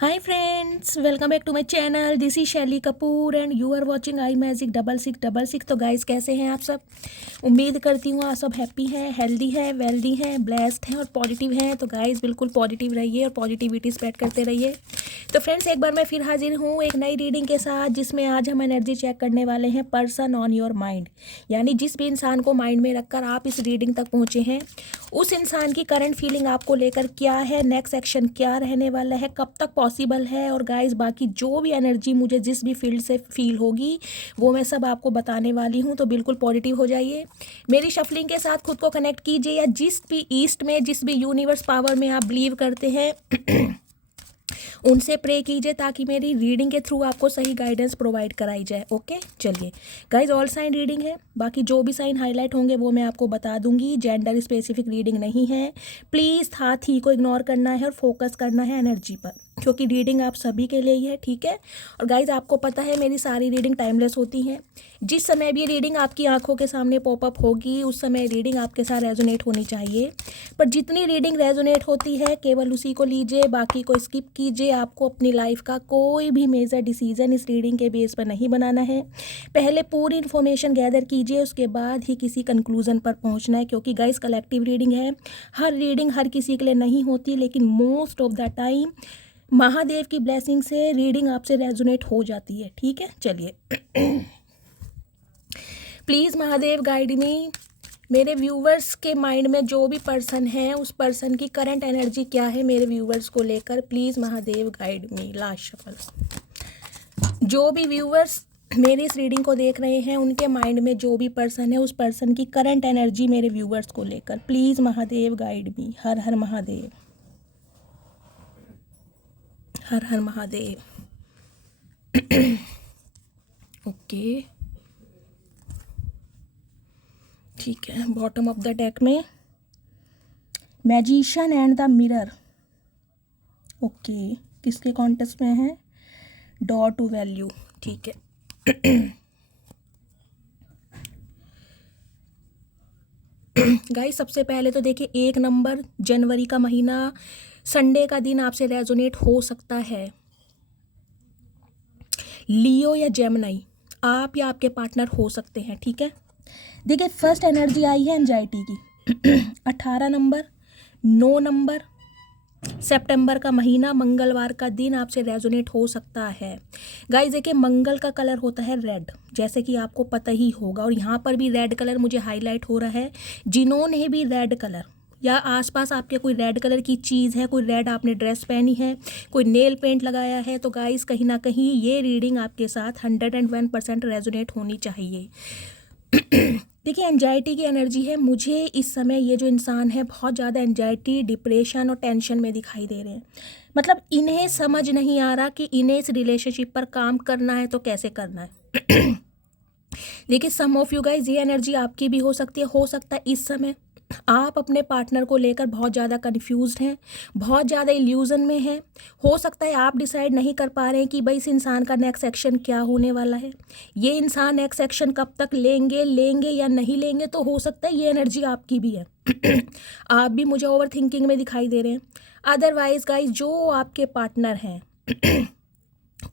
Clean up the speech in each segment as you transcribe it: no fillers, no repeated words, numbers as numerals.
Hi friends, welcome back to my channel. This is Shaili Kapoor and you are watching I magic 6666। तो guys कैसे हैं आप सब? उम्मीद करती हूँ आप सब हैप्पी हैं, हेल्दी हैं, वेल्दी हैं, ब्लेस्ड हैं और पॉजिटिव हैं। तो गाइस बिल्कुल पॉजिटिव रहिए और पॉजिटिविटी स्प्रेड करते रहिए। तो फ्रेंड्स एक बार मैं फिर हाजिर हूँ एक नई रीडिंग के साथ, जिसमें आज हम एनर्जी चेक करने वाले हैं पर्सन ऑन योर माइंड। यानी जिस भी इंसान को माइंड में रखकर आप इस रीडिंग तक पहुँचे हैं, उस इंसान की करंट फीलिंग आपको लेकर क्या है, नेक्स्ट एक्शन क्या रहने वाला है, कब तक पॉसिबल है। और गाइस बाकी जो भी एनर्जी मुझे जिस भी फील्ड से फील होगी वो मैं सब आपको बताने वाली हूँ। तो बिल्कुल पॉजिटिव हो जाइए, मेरी शफलिंग के साथ खुद को कनेक्ट कीजिए, या जिस भी ईस्ट में जिस भी यूनिवर्स पावर में आप बिलीव करते हैं उनसे प्रे कीजिए, ताकि मेरी रीडिंग के थ्रू आपको सही गाइडेंस प्रोवाइड कराई जाए। ओके चलिए गाइज, ऑल साइन रीडिंग है, बाकी जो भी साइन हाईलाइट होंगे वो मैं आपको बता दूंगी। जेंडर स्पेसिफिक रीडिंग नहीं है, प्लीज़ हाथ ही को इग्नोर करना है और फोकस करना है एनर्जी पर, क्योंकि रीडिंग आप सभी के लिए ही है, ठीक है। और गाइज आपको पता है मेरी सारी रीडिंग टाइमलेस होती हैं। जिस समय भी ये रीडिंग आपकी आंखों के सामने पॉपअप होगी उस समय रीडिंग आपके साथ रेजोनेट होनी चाहिए। पर जितनी रीडिंग रेजोनेट होती है केवल उसी को लीजिए, बाकी को स्किप कीजिए। आपको अपनी लाइफ का कोई भी मेजर डिसीजन इस रीडिंग के बेस पर नहीं बनाना है। पहले पूरी इन्फॉर्मेशन गैदर कीजिए, उसके बाद ही किसी कंक्लूजन पर पहुंचना है, क्योंकि गाइस कलेक्टिव रीडिंग है। हर रीडिंग हर किसी के लिए नहीं होती, लेकिन most of the time Mahadev की ब्लेसिंग से रीडिंग आपसे रेजोनेट हो जाती है, ठीक है। चलिए प्लीज़ महादेव गाइड मी। मेरे व्यूवर्स के माइंड में जो भी पर्सन है उस पर्सन की करंट एनर्जी क्या है मेरे व्यूवर्स को लेकर, please Mahadev guide me. Last shuffle. जो भी व्यूवर्स मेरी इस रीडिंग को देख रहे हैं उनके माइंड में जो भी पर्सन है उस पर्सन की करंट एनर्जी मेरे व्यूवर्स को लेकर, प्लीज़ महादेव गाइड मी। हर हर महादेव, हर हर महादेव। ओके ठीक है, बॉटम ऑफ द डेक में magician and the mirror. Okay, किसके कॉन्टेक्स्ट में है? डॉ टू वैल्यू, ठीक है। गाइस सबसे पहले तो देखिए 1 नंबर जनवरी का महीना, संडे का दिन आपसे रेजोनेट हो सकता है। लियो या जेमिनी, आप या आपके पार्टनर हो सकते हैं, ठीक है। देखिए फर्स्ट एनर्जी आई है एंजाइटी की। 18 नंबर, 9 नंबर, सितंबर का महीना, मंगलवार का दिन आपसे रेजोनेट हो सकता है। गाइस देखिए मंगल का कलर होता है रेड, जैसे कि आपको पता ही होगा, और यहाँ पर भी रेड कलर मुझे हाईलाइट हो रहा है। जिन्होंने भी रेड कलर या आसपास आपके कोई रेड कलर की चीज़ है, कोई रेड आपने ड्रेस पहनी है, कोई नेल पेंट लगाया है, तो गाइस कहीं ना कहीं ये रीडिंग आपके साथ 101% रेजोनेट होनी चाहिए। देखिए एंजाइटी की एनर्जी है, मुझे इस समय ये जो इंसान है बहुत ज़्यादा एंजाइटी, डिप्रेशन और टेंशन में दिखाई दे रहे हैं। मतलब इन्हें समझ नहीं आ रहा कि इन्हें इस रिलेशनशिप पर काम करना है तो कैसे करना है। देखिए सम ऑफ यू गाइज ये एनर्जी आपकी भी हो सकती है। हो सकता है इस समय आप अपने पार्टनर को लेकर बहुत ज़्यादा कन्फ्यूज्ड हैं, बहुत ज़्यादा इल्यूजन में हैं। हो सकता है आप डिसाइड नहीं कर पा रहे हैं कि भाई इस इंसान का नेक्स्ट एक्शन क्या होने वाला है, ये इंसान नेक्स्ट एक्शन कब तक लेंगे या नहीं लेंगे। तो हो सकता है ये एनर्जी आपकी भी है। आप भी मुझे ओवर थिंकिंग में दिखाई दे रहे हैं। अदरवाइज गाइज जो आपके पार्टनर हैं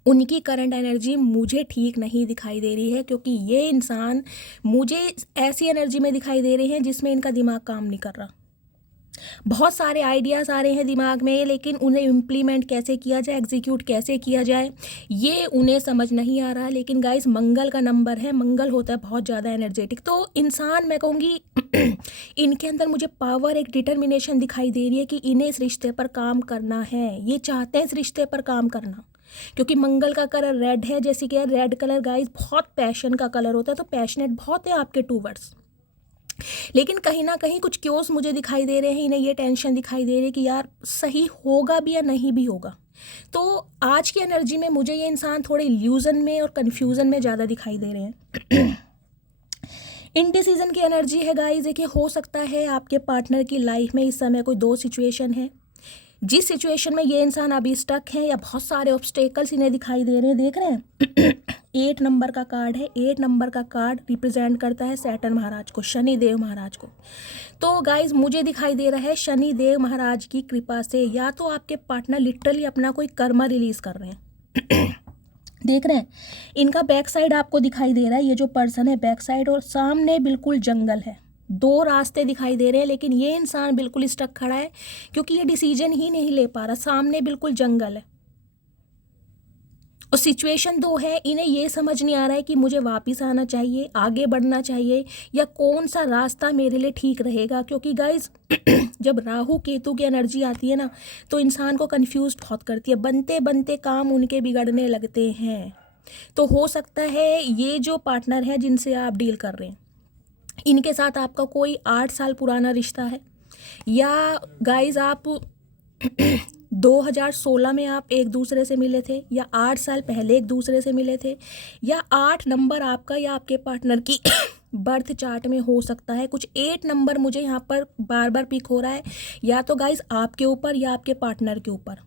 उनकी करंट एनर्जी मुझे ठीक नहीं दिखाई दे रही है, क्योंकि ये इंसान मुझे ऐसी एनर्जी में दिखाई दे रहे हैं जिसमें इनका दिमाग काम नहीं कर रहा। बहुत सारे आइडियाज़ आ रहे हैं दिमाग में, लेकिन उन्हें इम्प्लीमेंट कैसे किया जाए, एग्जीक्यूट कैसे किया जाए, ये उन्हें समझ नहीं आ रहा। लेकिन गाइस मंगल का नंबर है, मंगल होता है बहुत ज़्यादा एनर्जेटिक। तो इंसान मैं कहूँगी इनके अंदर मुझे पावर, एक डिटर्मिनेशन दिखाई दे रही है कि इन्हें इस रिश्ते पर काम करना है, ये चाहते हैं इस रिश्ते पर काम करना। क्योंकि मंगल का कलर रेड है, जैसे कि रेड कलर गाइस बहुत पैशन का कलर होता है, तो पैशनेट बहुत है आपके टूवर्ड्स। लेकिन कहीं ना कहीं कुछ क्योस मुझे दिखाई दे रहे हैं, इन्हें ये टेंशन दिखाई दे रही है कि यार सही होगा भी या नहीं भी होगा। तो आज की एनर्जी में मुझे ये इंसान थोड़े इल्यूजन में और कन्फ्यूजन में ज़्यादा दिखाई दे रहे हैं। इनडिसीजन की एनर्जी है गाइस। देखिए हो सकता है आपके पार्टनर की लाइफ में इस समय कोई 2 सिचुएशन है, जिस सिचुएशन में ये इंसान अभी स्टक हैं, या बहुत सारे ऑब्स्टेकल्स इन्हें दिखाई दे रहे हैं। देख रहे हैं 8 नंबर का कार्ड है। 8 नंबर का कार्ड रिप्रेजेंट करता है सैटर्न महाराज को, शनि देव महाराज को। तो गाइज मुझे दिखाई दे रहा है शनि देव महाराज की कृपा से या तो आपके पार्टनर लिटरली अपना कोई कर्मा रिलीज कर रहे हैं। देख रहे हैं इनका बैक साइड आपको दिखाई दे रहा है, ये जो पर्सन है बैक साइड, और सामने बिल्कुल जंगल है। 2 रास्ते दिखाई दे रहे हैं, लेकिन ये इंसान बिल्कुल स्टक खड़ा है क्योंकि ये डिसीजन ही नहीं ले पा रहा। सामने बिल्कुल जंगल है और सिचुएशन 2 है। इन्हें ये समझ नहीं आ रहा है कि मुझे वापस आना चाहिए, आगे बढ़ना चाहिए, या कौन सा रास्ता मेरे लिए ठीक रहेगा। क्योंकि गाइज जब राहु केतु की एनर्जी आती है ना, तो इंसान को कंफ्यूज बहुत करती है। बनते बनते काम उनके बिगड़ने लगते हैं। तो हो सकता है ये जो पार्टनर है जिनसे आप डील कर रहे हैं, इनके साथ आपका कोई 8 साल पुराना रिश्ता है, या गाइज आप 2016 में आप एक दूसरे से मिले थे, या 8 साल पहले एक दूसरे से मिले थे, या 8 नंबर आपका या आपके पार्टनर की बर्थ चार्ट में हो सकता है। कुछ 8 नंबर मुझे यहाँ पर बार बार पिक हो रहा है, या तो गाइज आपके ऊपर या आपके पार्टनर के ऊपर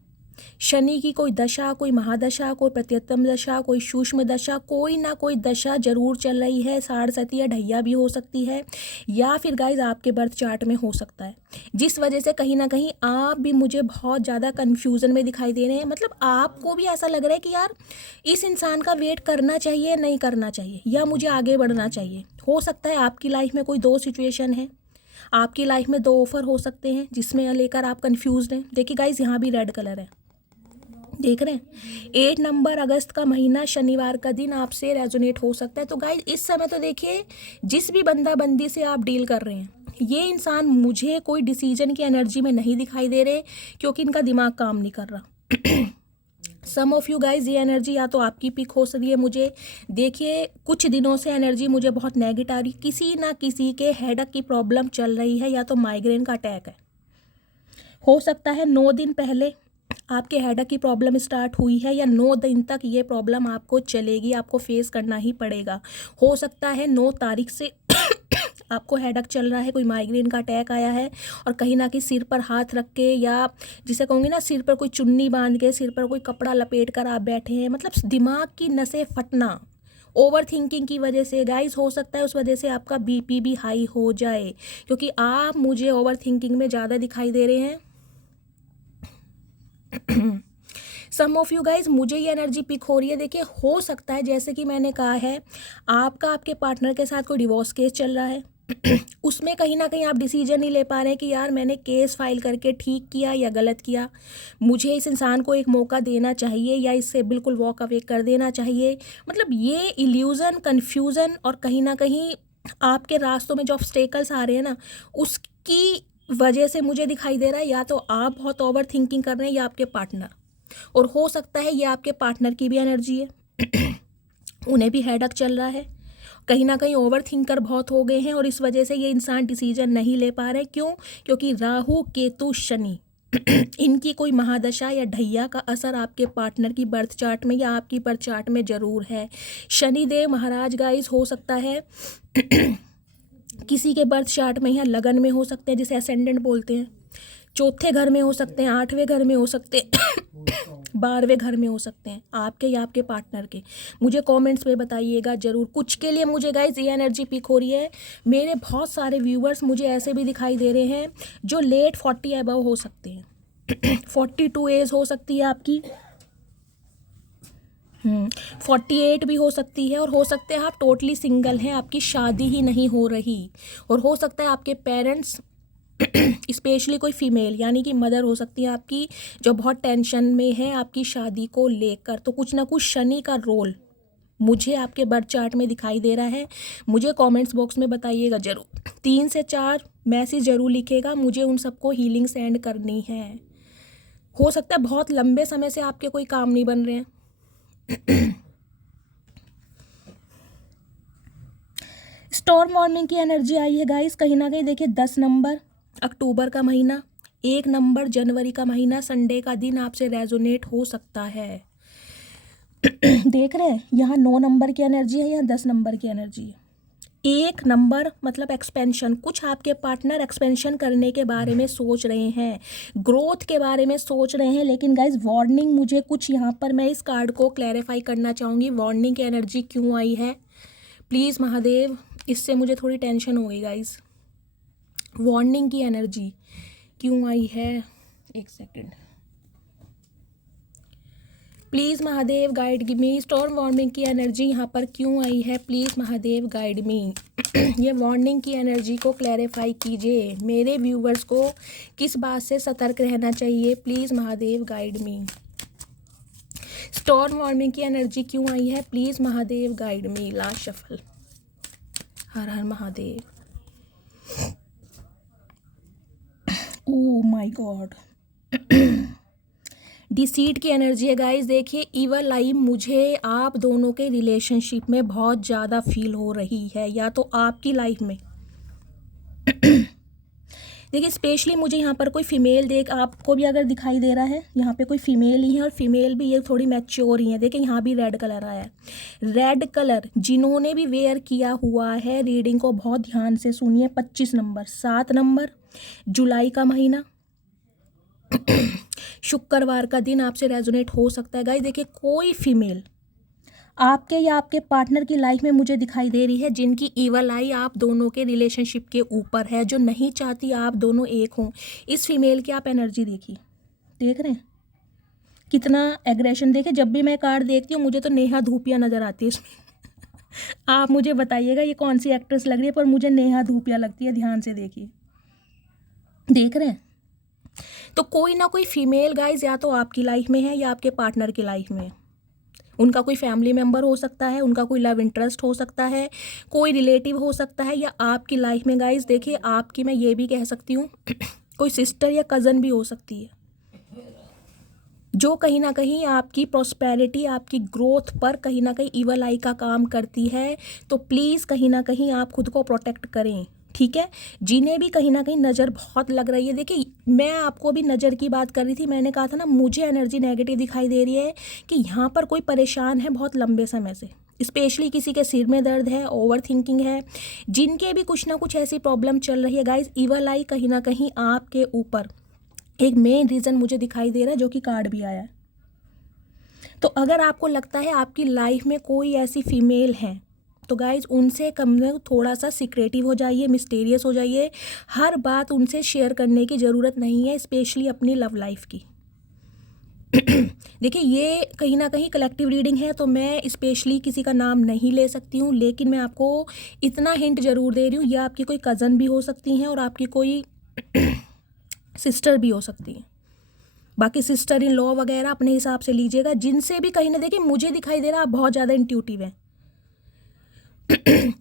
शनि की कोई दशा, कोई महादशा, कोई प्रत्यतम दशा, कोई सूक्ष्म दशा, कोई ना कोई दशा जरूर चल रही है। साढ़सती या ढैया भी हो सकती है, या फिर गाइज आपके बर्थ चार्ट में हो सकता है, जिस वजह से कहीं ना कहीं आप भी मुझे बहुत ज़्यादा कन्फ्यूज़न में दिखाई दे रहे हैं। मतलब आपको भी ऐसा लग रहा है कि यार इस इंसान का वेट करना चाहिए, नहीं करना चाहिए, या मुझे आगे बढ़ना चाहिए। हो सकता है आपकी लाइफ में कोई 2 सिचुएशन है, आपकी लाइफ में 2 ऑफर हो सकते हैं जिसमें लेकर आप कन्फ्यूज़ हैं। देखिए गाइज यहाँ भी रेड कलर है, देख रहे हैं 8 नंबर अगस्त का महीना, शनिवार का दिन आपसे रेजोनेट हो सकता है। तो गाइज इस समय तो देखिए जिस भी बंदा बंदी से आप डील कर रहे हैं, ये इंसान मुझे कोई डिसीजन की एनर्जी में नहीं दिखाई दे रहे, क्योंकि इनका दिमाग काम नहीं कर रहा। सम ऑफ यू गाइज ये एनर्जी या तो आपकी पिक हो सकती है मुझे। देखिए कुछ दिनों से एनर्जी मुझे बहुत नेगेटिव आ रही, किसी ना किसी के हेडेक की प्रॉब्लम चल रही है, या तो माइग्रेन का अटैक है। हो सकता है 9 दिन पहले आपके हेडेक की प्रॉब्लम स्टार्ट हुई है, या 9 दिन तक ये प्रॉब्लम आपको चलेगी, आपको फेस करना ही पड़ेगा। हो सकता है 9 तारीख से आपको हेडेक चल रहा है, कोई माइग्रेन का अटैक आया है, और कहीं ना कहीं सिर पर हाथ रख के, या जिसे कहूँगी ना सिर पर कोई चुन्नी बांध के, सिर पर कोई कपड़ा लपेट कर आप बैठे हैं। मतलब दिमाग की नसें फटना ओवर थिंकिंग की वजह से गाइज हो सकता है, उस वजह से आपका बीपी भी हाई हो जाए, क्योंकि आप मुझे ओवर थिंकिंग में ज़्यादा दिखाई दे रहे हैं। सम ऑफ यू गाइज मुझे ये एनर्जी पिक हो रही है। देखिए हो सकता है जैसे कि मैंने कहा है, आपका आपके पार्टनर के साथ कोई डिवोर्स केस चल रहा है। उसमें कहीं ना कहीं आप डिसीजन नहीं ले पा रहे हैं कि यार मैंने केस फाइल करके ठीक किया या गलत किया, मुझे इस इंसान को एक मौका देना चाहिए या इससे बिल्कुल वॉक अवे कर देना चाहिए। मतलब ये इल्यूज़न, कन्फ्यूज़न, और कहीं ना कहीं आपके रास्तों में जो ऑब्स्टेकल्स आ रहे हैं ना, उसकी वजह से मुझे दिखाई दे रहा है या तो आप बहुत ओवर थिंकिंग कर रहे हैं, या आपके पार्टनर। और हो सकता है ये आपके पार्टनर की भी एनर्जी है, उन्हें भी हेडेक चल रहा है, कहीं ना कहीं ओवर थिंकर बहुत हो गए हैं, और इस वजह से ये इंसान डिसीजन नहीं ले पा रहे। क्यों? क्योंकि राहु केतु शनि इनकी कोई महादशा या ढैया का असर आपके पार्टनर की बर्थ चार्ट में या आपकी बर्थ चार्ट में ज़रूर है। शनिदेव महाराज गाइस हो सकता है किसी के बर्थ चार्ट में या लगन में हो सकते हैं, जिसे असेंडेंट बोलते हैं, 4थे घर में हो सकते हैं, 8वें घर में हो सकते हैं, 12वें घर में हो सकते हैं, आपके या आपके पार्टनर के। मुझे कमेंट्स में बताइएगा ज़रूर। कुछ के लिए मुझे गाइज ये एनर्जी पिक हो रही है। मेरे बहुत सारे व्यूवर्स मुझे ऐसे भी दिखाई दे रहे हैं जो लेट 40 अबव हो सकते हैं। 42 एज हो सकती है आपकी, 48 भी हो सकती है, और हो सकते हैं आप टोटली सिंगल हैं, आपकी शादी ही नहीं हो रही, और हो सकता है आपके पेरेंट्स स्पेशली कोई फीमेल यानी कि मदर हो सकती है आपकी, जो बहुत टेंशन में है आपकी शादी को लेकर। तो कुछ ना कुछ शनि का रोल मुझे आपके बर्थ चार्ट में दिखाई दे रहा है। मुझे कमेंट्स बॉक्स में बताइएगा ज़रूर, 3 से 4 मैसेज ज़रूर लिखेगा, मुझे उन सबको हीलिंग सेंड करनी है। हो सकता है बहुत लंबे समय से आपके कोई काम नहीं बन रहे हैं। स्टॉर्म वार्मिंग की एनर्जी आई है गाइस, कहीं ना कहीं देखिए 10 नंबर अक्टूबर का महीना, 1 नंबर जनवरी का महीना, संडे का दिन आपसे रेजोनेट हो सकता है। देख रहे हैं यहाँ 9 नंबर की एनर्जी है, यहाँ 10 नंबर की एनर्जी है। एक नंबर मतलब एक्सपेंशन, कुछ आपके पार्टनर एक्सपेंशन करने के बारे में सोच रहे हैं, ग्रोथ के बारे में सोच रहे हैं। लेकिन गाइज वार्निंग मुझे कुछ यहाँ पर, मैं इस कार्ड को क्लैरिफाई करना चाहूँगी, वार्निंग की एनर्जी क्यों आई है प्लीज़ महादेव, इससे मुझे थोड़ी टेंशन हो गई गाइज। वार्निंग की एनर्जी क्यों आई है, एक second please Mahadev guide give me. Storm warning की एनर्जी यहाँ पर क्यों आई है प्लीज़ महादेव गाइड मी। ये वार्निंग की एनर्जी को क्लैरिफाई कीजिए, मेरे व्यूवर्स को किस बात से सतर्क रहना चाहिए please Mahadev guide me. Storm warning की एनर्जी क्यों आई है please Mahadev guide me. Last shuffle. हर हर Mahadev. Oh my God, deceit की एनर्जी है गाइस। देखिए इवल आई मुझे आप दोनों के रिलेशनशिप में बहुत ज़्यादा फील हो रही है, या तो आपकी लाइफ में देखिए स्पेशली मुझे यहाँ पर कोई फीमेल, देख आपको भी अगर दिखाई दे रहा है यहाँ पे कोई फीमेल ही है, और फीमेल भी ये थोड़ी मैच्योर ही है। देखिए यहाँ भी रेड कलर आया है, रेड कलर जिन्होंने भी वेयर किया हुआ है, रीडिंग को बहुत ध्यान से सुनिए। 25 नंबर, 7 नंबर, जुलाई का महीना, शुक्रवार का दिन आपसे रेजोनेट हो सकता है गाइस। देखिए कोई फीमेल आपके या आपके पार्टनर की लाइफ में मुझे दिखाई दे रही है जिनकी ईवल आई आप दोनों के रिलेशनशिप के ऊपर है, जो नहीं चाहती आप दोनों एक हों। इस फीमेल की आप एनर्जी देखिए, देख रहे हैं कितना एग्रेशन। देखिए जब भी मैं कार्ड देखती हूँ मुझे तो नेहा धूपिया नज़र आती है इसमें आप मुझे बताइएगा ये कौन सी एक्ट्रेस लग रही है, पर मुझे नेहा धूपिया लगती है। ध्यान से देखिए, देख रहे हैं। तो कोई ना कोई फीमेल गाइज या तो आपकी लाइफ में है या आपके पार्टनर की लाइफ में। उनका कोई फैमिली मेम्बर हो सकता है, उनका कोई लव इंटरेस्ट हो सकता है, कोई रिलेटिव हो सकता है, या आपकी लाइफ में गाइज देखिए आपकी, मैं ये भी कह सकती हूँ कोई सिस्टर या कज़न भी हो सकती है, जो कहीं ना कहीं आपकी प्रॉस्पेरिटी, आपकी ग्रोथ पर कहीं ना कहीं ईवल आई का काम करती है। तो प्लीज़ कहीं ना कहीं आप खुद को प्रोटेक्ट करें, ठीक है। जिन्हें भी कहीं ना कहीं नज़र बहुत लग रही है, देखिए मैं आपको भी नज़र की बात कर रही थी, मैंने कहा था ना मुझे एनर्जी नेगेटिव दिखाई दे रही है कि यहाँ पर कोई परेशान है बहुत लंबे समय से, स्पेशली किसी के सिर में दर्द है, ओवर थिंकिंग है, जिनके भी कुछ ना कुछ ऐसी प्रॉब्लम चल रही है गाइज। ईवल आई कहीं ना कहीं आपके ऊपर एक मेन रीज़न मुझे दिखाई दे रहा है, जो कि कार्ड भी आया है। तो अगर आपको लगता है आपकी लाइफ में कोई ऐसी फीमेल है तो गाइज उनसे कम में थोड़ा सा सीक्रेटिव हो जाइए, मिस्टीरियस हो जाइए। हर बात उनसे शेयर करने की ज़रूरत नहीं है, स्पेशली अपनी लव लाइफ की। देखिए ये कहीं ना कहीं कलेक्टिव रीडिंग है, तो मैं स्पेशली किसी का नाम नहीं ले सकती हूँ, लेकिन मैं आपको इतना हिंट ज़रूर दे रही हूँ, या आपकी कोई कज़न भी हो सकती हैं और आपकी कोई सिस्टर भी हो सकती है। बाकी सिस्टर इन लॉ वगैरह अपने हिसाब से लीजिएगा, जिनसे भी कहीं ना देखिए मुझे दिखाई दे रहा है आप बहुत ज़्यादा इंट्यूटिव हैं।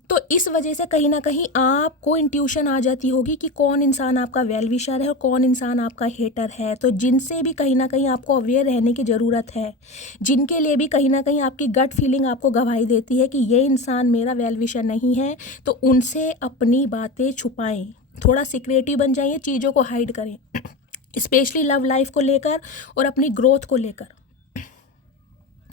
तो इस वजह से कहीं ना कहीं आपको इंट्यूशन आ जाती होगी कि कौन इंसान आपका वेल विशर है और कौन इंसान आपका हेटर है। तो जिनसे भी कहीं ना कहीं आपको अवेयर रहने की ज़रूरत है, जिनके लिए भी कहीं ना कहीं आपकी गट फीलिंग आपको गवाही देती है कि ये इंसान मेरा वेल विशर नहीं है, तो उनसे अपनी बातें छुपाएं, थोड़ा सीक्रेटिव बन जाइए, चीज़ों को हाइड करें, स्पेशली लव लाइफ को लेकर और अपनी ग्रोथ को लेकर,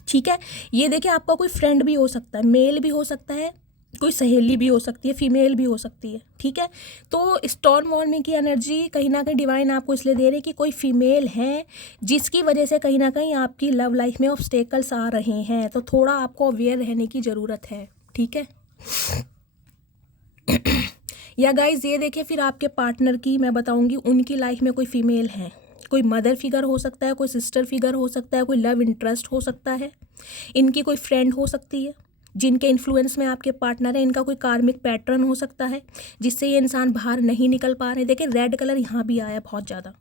ठीक है। ये देखिए आपका कोई फ्रेंड भी हो सकता है, मेल भी हो सकता है, कोई सहेली भी हो सकती है, फीमेल भी हो सकती है, ठीक है। तो स्टॉर्म वार्निंग की एनर्जी कहीं ना कहीं डिवाइन आपको इसलिए दे रहे हैं कि कोई फीमेल है जिसकी वजह से कहीं ना कहीं आपकी लव लाइफ में ऑब्स्टेकल्स आ रहे हैं, तो थोड़ा आपको अवेयर रहने की ज़रूरत है, ठीक है। या गाइज ये देखिए फिर आपके पार्टनर की मैं बताऊंगी, उनकी लाइफ में कोई फीमेल है, कोई मदर फिगर हो सकता है, कोई सिस्टर फिगर हो सकता है, कोई लव इंटरेस्ट हो सकता है, इनकी कोई फ्रेंड हो सकती है जिनके इन्फ्लुएंस में आपके पार्टनर है, इनका कोई कार्मिक पैटर्न हो सकता है जिससे ये इंसान बाहर नहीं निकल पा रहे। देखिए रेड कलर यहाँ भी आया बहुत ज़्यादा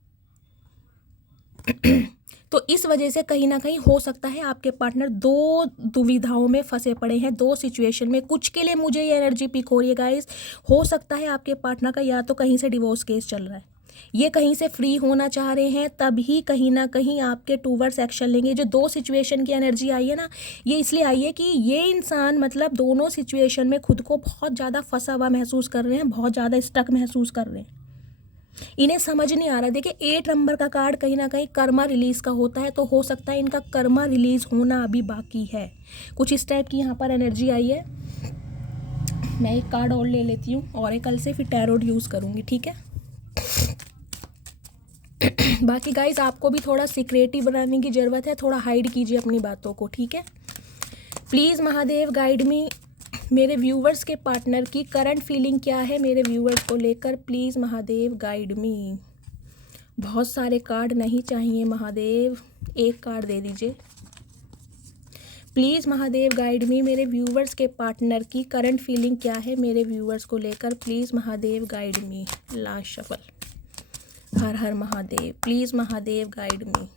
तो इस वजह से कहीं ना कहीं हो सकता है आपके पार्टनर दो दुविधाओं में फंसे पड़े हैं, दो सिचुएशन में। कुछ के लिए मुझे ये एनर्जी पिक हो रही है गाइस, हो सकता है आपके पार्टनर का या तो कहीं से डिवोर्स केस चल रहा है, ये कहीं से फ्री होना चाह रहे हैं, तभी कहीं ना कहीं आपके टूवर्ड्स एक्शन लेंगे। जो दो सिचुएशन की एनर्जी आई है ना, ये इसलिए आई है कि ये इंसान मतलब दोनों सिचुएशन में खुद को बहुत ज़्यादा फंसा हुआ महसूस कर रहे हैं, बहुत ज़्यादा स्टक महसूस कर रहे हैं, इन्हें समझ नहीं आ रहा। देखिए 8 नंबर का कार्ड कहीं ना कहीं कर्मा रिलीज का होता है, तो हो सकता है इनका कर्मा रिलीज होना अभी बाकी है, कुछ इस टाइप की यहाँ पर एनर्जी आई है। मैं एक कार्ड और ले लेती हूँ ऑरेकल से, फिर टैरोट यूज़ करूँगी, ठीक है। बाकी गाइज आपको भी थोड़ा सीक्रेटिव बनाने की ज़रूरत है, थोड़ा हाइड कीजिए अपनी बातों को, ठीक है। प्लीज़ महादेव गाइड मी, मेरे व्यूवर्स के पार्टनर की करंट फीलिंग क्या है मेरे व्यूवर्स को लेकर, प्लीज़ महादेव गाइड मी। बहुत सारे कार्ड नहीं चाहिए महादेव, एक कार्ड दे दीजिए प्लीज़ महादेव गाइड मी, मेरे व्यूवर्स के पार्टनर की करंट फीलिंग क्या है मेरे व्यूवर्स को लेकर, please Mahadev guide me. Last shuffle. हर हर Mahadev, please Mahadev guide me.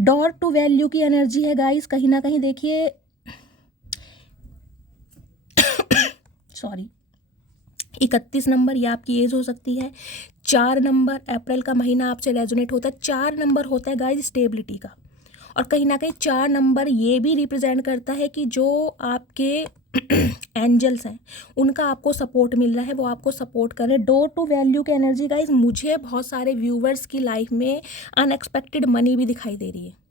Door to value की एनर्जी है गाइस, कहीं ना कहीं देखिए सॉरी 31 नंबर, ये आपकी एज हो सकती है। 4 नंबर, अप्रैल का महीना आपसे रेजोनेट होता है। 4 नंबर होता है गाइस स्टेबिलिटी का, और कहीं ना कहीं 4 नंबर ये भी रिप्रेजेंट करता है कि जो आपके एंजल्स हैं उनका आपको सपोर्ट मिल रहा है, वो आपको सपोर्ट कर रहे हैं। डोर टू वैल्यू की एनर्जी गाइस, मुझे बहुत सारे व्यूवर्स की लाइफ में अनएक्सपेक्टेड मनी भी दिखाई दे रही है।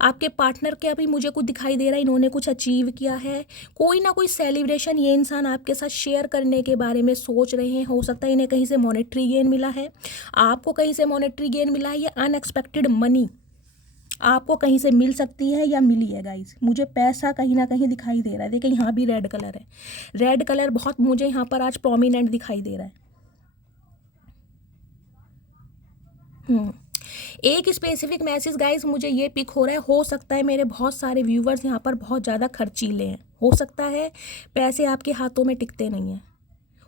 आपके पार्टनर के अभी मुझे कुछ दिखाई दे रहा है, इन्होंने कुछ अचीव किया है, कोई ना कोई सेलिब्रेशन ये इंसान आपके साथ शेयर करने के बारे में सोच रहे हैं। हो सकता है इन्हें कहीं से मॉनेटरी गेन मिला है, आपको कहीं से मॉनेटरी गेन मिला है, या अनएक्सपेक्टेड मनी आपको कहीं से मिल सकती है या मिली है गाइस। मुझे पैसा कहीं ना कहीं दिखाई दे रहा है। देखिए यहाँ भी रेड कलर है, रेड कलर बहुत मुझे यहाँ पर आज प्रोमिनेंट दिखाई दे रहा है। एक स्पेसिफिक मैसेज गाइस मुझे ये पिक हो रहा है, हो सकता है मेरे बहुत सारे व्यूवर्स यहाँ पर बहुत ज़्यादा खर्चीले हैं, हो सकता है पैसे आपके हाथों में टिकते नहीं हैं,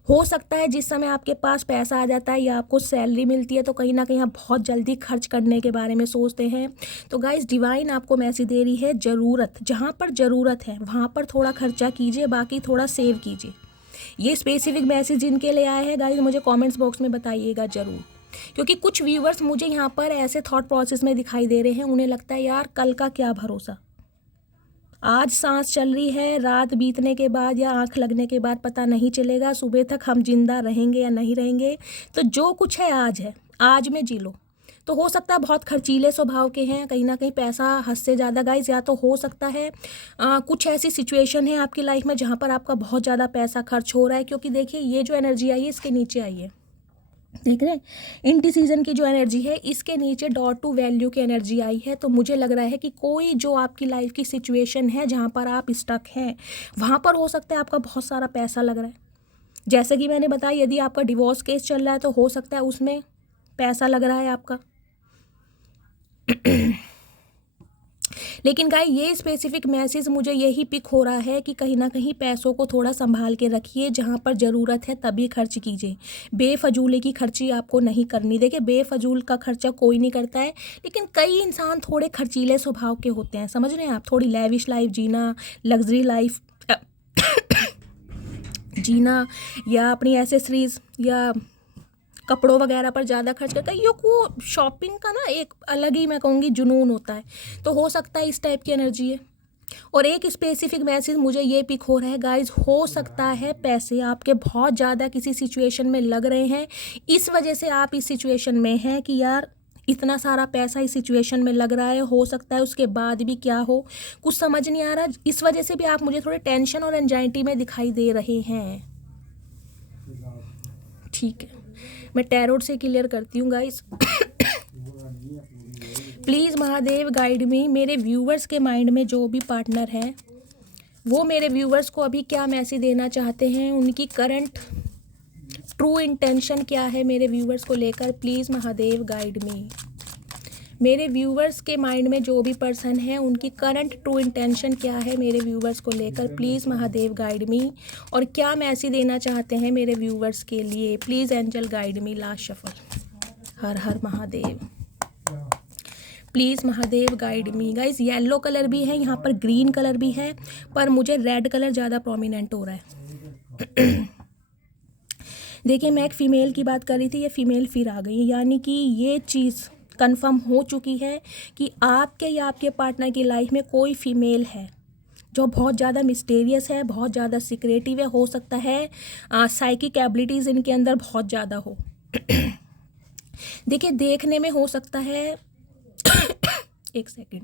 हो सकता है जिस समय आपके पास पैसा आ जाता है या आपको सैलरी मिलती है तो कहीं ना कहीं आप बहुत जल्दी खर्च करने के बारे में सोचते हैं। तो गाइस डिवाइन आपको मैसेज दे रही है, ज़रूरत, जहाँ पर ज़रूरत है वहाँ पर थोड़ा खर्चा कीजिए, बाकी थोड़ा सेव कीजिए। ये स्पेसिफिक मैसेज जिनके लिए आया है गाइस मुझे कमेंट्स बॉक्स में बताइएगा ज़रूर, क्योंकि कुछ व्यूवर्स मुझे यहाँ पर ऐसे थॉट प्रोसेस में दिखाई दे रहे हैं, उन्हें लगता है यार कल का क्या भरोसा, आज सांस चल रही है, रात बीतने के बाद या आंख लगने के बाद पता नहीं चलेगा सुबह तक हम जिंदा रहेंगे या नहीं रहेंगे। तो जो कुछ है, आज में जी लो। तो हो सकता है बहुत खर्चीले स्वभाव के हैं, कहीं ना कहीं पैसा हद से ज़्यादा गाइस, या तो हो सकता है कुछ ऐसी सिचुएशन है आपकी लाइफ में जहाँ पर आपका बहुत ज़्यादा पैसा खर्च हो रहा है। क्योंकि देखिए ये जो एनर्जी आई है इसके नीचे आई है, देख रहे हैं, इनडिसीजन की जो एनर्जी है इसके नीचे डॉर टू वैल्यू की एनर्जी आई है। तो मुझे लग रहा है कि कोई जो आपकी लाइफ की सिचुएशन है जहाँ पर आप स्टक हैं, वहाँ पर हो सकता है आपका बहुत सारा पैसा लग रहा है। जैसे कि मैंने बताया, यदि आपका डिवोर्स केस चल रहा है तो हो सकता है उसमें पैसा लग रहा है आपका। लेकिन गाइस ये स्पेसिफिक मैसेज मुझे यही पिक हो रहा है कि कहीं ना कहीं पैसों को थोड़ा संभाल के रखिए, जहाँ पर ज़रूरत है तभी खर्च कीजिए, बेफजूले की खर्ची आपको नहीं करनी। देखिए बेफजूल का खर्चा कोई नहीं करता है, लेकिन कई इंसान थोड़े खर्चीले स्वभाव के होते हैं, समझ रहे हैं आप, थोड़ी लेविश लाइफ जीना, लग्जरी लाइफ जीना, या अपनी एसेसरीज या कपड़ों वगैरह पर ज़्यादा खर्च करता है। को शॉपिंग का ना एक अलग ही मैं कहूँगी जुनून होता है, तो हो सकता है इस टाइप की एनर्जी है। और एक स्पेसिफिक मैसेज मुझे ये पिक हो रहा है गाइज, हो सकता है पैसे आपके बहुत ज़्यादा किसी सिचुएशन में लग रहे हैं, इस वजह से आप इस सिचुएशन में हैं कि यार इतना सारा पैसा इस सिचुएशन में लग रहा है, हो सकता है उसके बाद भी क्या हो कुछ समझ नहीं आ रहा, इस वजह से भी आप मुझे थोड़े टेंशन और एंजाइटी में दिखाई दे रहे हैं। ठीक है, मैं टैरोट से क्लियर करती हूँ गाइस। प्लीज़ महादेव गाइड मी, मेरे व्यूवर्स के माइंड में जो भी पार्टनर है वो मेरे व्यूवर्स को अभी क्या मैसेज देना चाहते हैं, उनकी करंट ट्रू इंटेंशन क्या है मेरे व्यूवर्स को लेकर, प्लीज़ महादेव गाइड मी। मेरे व्यूवर्स के माइंड में जो भी पर्सन है उनकी करंट ट्रू इंटेंशन क्या है मेरे व्यूवर्स को लेकर, प्लीज़ महादेव गाइड मी, और क्या मैसेज देना चाहते हैं मेरे व्यूवर्स के लिए, please angel guide me. Last shuffle. हर हर Mahadev, please Mahadev guide me. Guys yellow colour भी है यहाँ पर, ग्रीन कलर भी है, पर मुझे रेड कलर ज़्यादा प्रोमिनेंट हो रहा है। देखिए मैं एक फ़ीमेल की बात कर रही थी, ये फीमेल फिर आ गई, यानी कि ये चीज़ कंफर्म हो चुकी है कि आपके या आपके पार्टनर की लाइफ में कोई फीमेल है जो बहुत ज़्यादा मिस्टीरियस है, बहुत ज़्यादा सीक्रेटिव है। हो सकता है साइकिक एबिलिटीज़ इनके अंदर बहुत ज़्यादा हो। देखिए देखने में हो सकता है एक सेकेंड,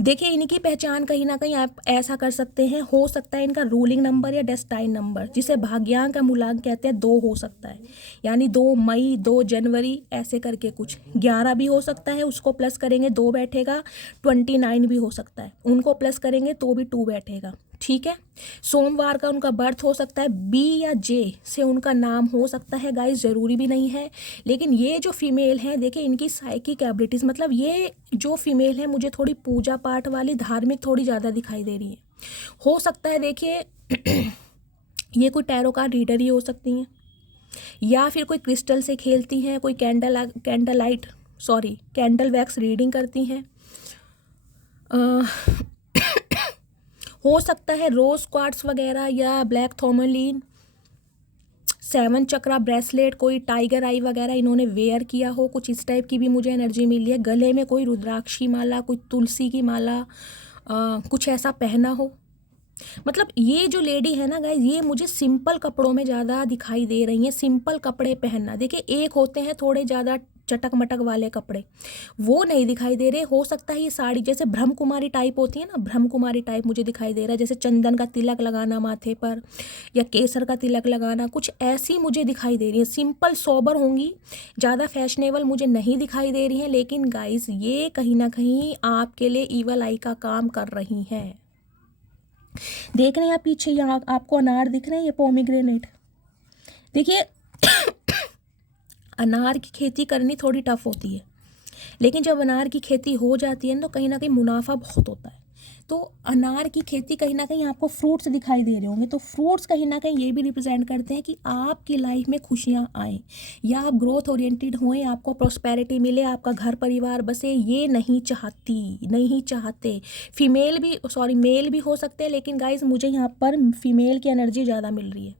देखिए इनकी पहचान कहीं ना कहीं आप ऐसा कर सकते हैं, हो सकता है इनका रूलिंग नंबर या डेस्टाइन नंबर, जिसे भाग्यांक का मूलांक कहते हैं, 2 हो सकता है, यानी 2 मई 2 जनवरी ऐसे करके कुछ। 11 भी हो सकता है, उसको प्लस करेंगे 2 बैठेगा। 29 भी हो सकता है, उनको प्लस करेंगे तो भी 2 बैठेगा, ठीक है। सोमवार का उनका बर्थ हो सकता है, बी या जे से उनका नाम हो सकता है गाइस, ज़रूरी भी नहीं है। लेकिन ये जो फीमेल हैं, देखिए इनकी साइकिक एबिलिटीज़, मतलब ये जो फीमेल है मुझे थोड़ी पूजा पाठ वाली, धार्मिक थोड़ी ज़्यादा दिखाई दे रही है। हो सकता है देखिए ये कोई टैरो कार्ड रीडर ही हो सकती हैं, या फिर कोई क्रिस्टल से खेलती हैं, कोई कैंडल वैक्स रीडिंग करती हैं। हो सकता है रोज क्वार्ट्स वगैरह या ब्लैक थर्मोलिन, 7 चक्रा ब्रेसलेट, कोई टाइगर आई वगैरह इन्होंने वेयर किया हो, कुछ इस टाइप की भी मुझे एनर्जी मिली है। गले में कोई रुद्राक्षी माला, कोई तुलसी की माला, कुछ ऐसा पहना हो। मतलब ये जो लेडी है ना गाइज, ये मुझे सिंपल कपड़ों में ज़्यादा दिखाई दे रही हैं। सिंपल कपड़े पहनना, देखिए एक होते हैं थोड़े ज़्यादा चटक मटक वाले कपड़े, वो नहीं दिखाई दे रहे। हो सकता है ये साड़ी जैसे ब्रह्म कुमारी टाइप होती है ना, ब्रह्म कुमारी टाइप मुझे दिखाई दे रहा है, जैसे चंदन का तिलक लगाना माथे पर या केसर का तिलक लगाना, कुछ ऐसी मुझे दिखाई दे रही है। सिंपल सोबर होंगी, ज़्यादा फैशनेबल मुझे नहीं दिखाई दे रही हैं। लेकिन गाइज ये कहीं ना कहीं आपके लिए ईवल आई का काम कर रही हैं। देख रहे हैं आप पीछे, यहाँ आपको अनार दिख रहे हैं, ये पोमीग्रेनेट। देखिए अनार की खेती करनी थोड़ी टफ होती है, लेकिन जब अनार की खेती हो जाती है ना, तो कहीं ना कहीं मुनाफा बहुत होता है। तो अनार की खेती कहीं ना कहीं आपको फ्रूट्स दिखाई दे रहे होंगे, तो फ्रूट्स कहीं ना कहीं ये भी रिप्रेजेंट करते हैं कि आपकी लाइफ में खुशियाँ आए, या आप ग्रोथ ओरिएंटेड होएं, आपको प्रॉस्पेरिटी मिले, आपका घर परिवार बसे। ये नहीं चाहते। मेल भी हो सकते हैं, लेकिन गाइज मुझे यहाँ पर फीमेल की एनर्जी ज़्यादा मिल रही है।